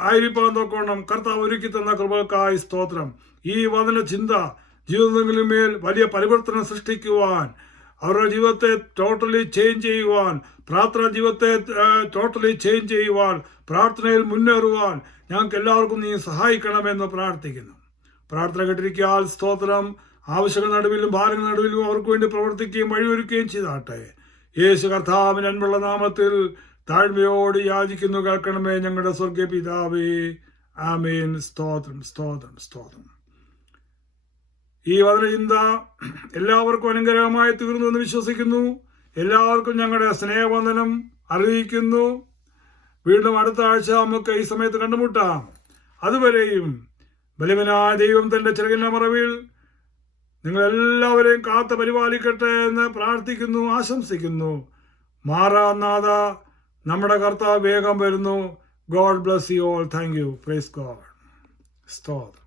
ആയിരിക്കാൻ തൊക്കണം കർത്താവ് ഒരുക്കി തന്ന കൃപകൾക്കായി സ്തോത്രം. ഈ വചന ചിന്ത ജീവിതങ്ങളിന്മേൽ വലിയ പരിവർത്തനം സൃഷ്ടിക്കുവാൻ, അവരുടെ ജീവിതത്തെ ടോട്ടലി ചേഞ്ച് ചെയ്യുവാൻ, പ്രാർത്ഥനാ ജീവിതത്തെ ടോട്ടലി ചേഞ്ച് ചെയ്യുവാൻ, പ്രാർത്ഥനയിൽ മുന്നേറുവാൻ ഞങ്ങൾക്ക് എല്ലാവർക്കും നീ സഹായിക്കണമെന്ന് പ്രാർത്ഥിക്കുന്നു. പ്രാർത്ഥന കേട്ടിരിക്കാൻ സ്തോത്രം. ആവശ്യങ്ങൾ നടുവിലും ഭാരങ്ങൾ നടുവിലും അവർക്ക് വേണ്ടി പ്രവർത്തിക്കുകയും വഴിയൊരുക്കുകയും ചെയ്താട്ടെ. യേശു കർത്താവിന്റെ അൻപുള്ള നാമത്തിൽ താഴ്മയോട് യാചിക്കുന്നു, കേൾക്കണമേ ഞങ്ങളുടെ സ്വർഗ്ഗീയ പിതാവേ. ആമേൻ. സ്തോത്രം, സ്തോത്രം, സ്തോത്രം. ഈ വചനചിന്ത എല്ലാവർക്കും അനുഗ്രഹമായി തീർന്നു എന്ന് വിശ്വസിക്കുന്നു. എല്ലാവർക്കും ഞങ്ങളുടെ സ്നേഹവന്ദനം അറിയിക്കുന്നു. വീണ്ടും അടുത്ത ആഴ്ച നമുക്ക് ഈ സമയത്ത് കണ്ടുമുട്ടാം. അതുവരെയും ബലവനായ ദൈവം തന്റെ ചിറകിന്റെ മറവിൽ നിങ്ങളെല്ലാവരെയും കാത്ത് പരിപാലിക്കട്ടെ എന്ന് പ്രാർത്ഥിക്കുന്നു, ആശംസിക്കുന്നു. മാറാനാഥ, നമ്മുടെ കർത്താവ് വേഗം വരുന്നു. God bless you all. Thank you. Praise God. സ്തോത്രം.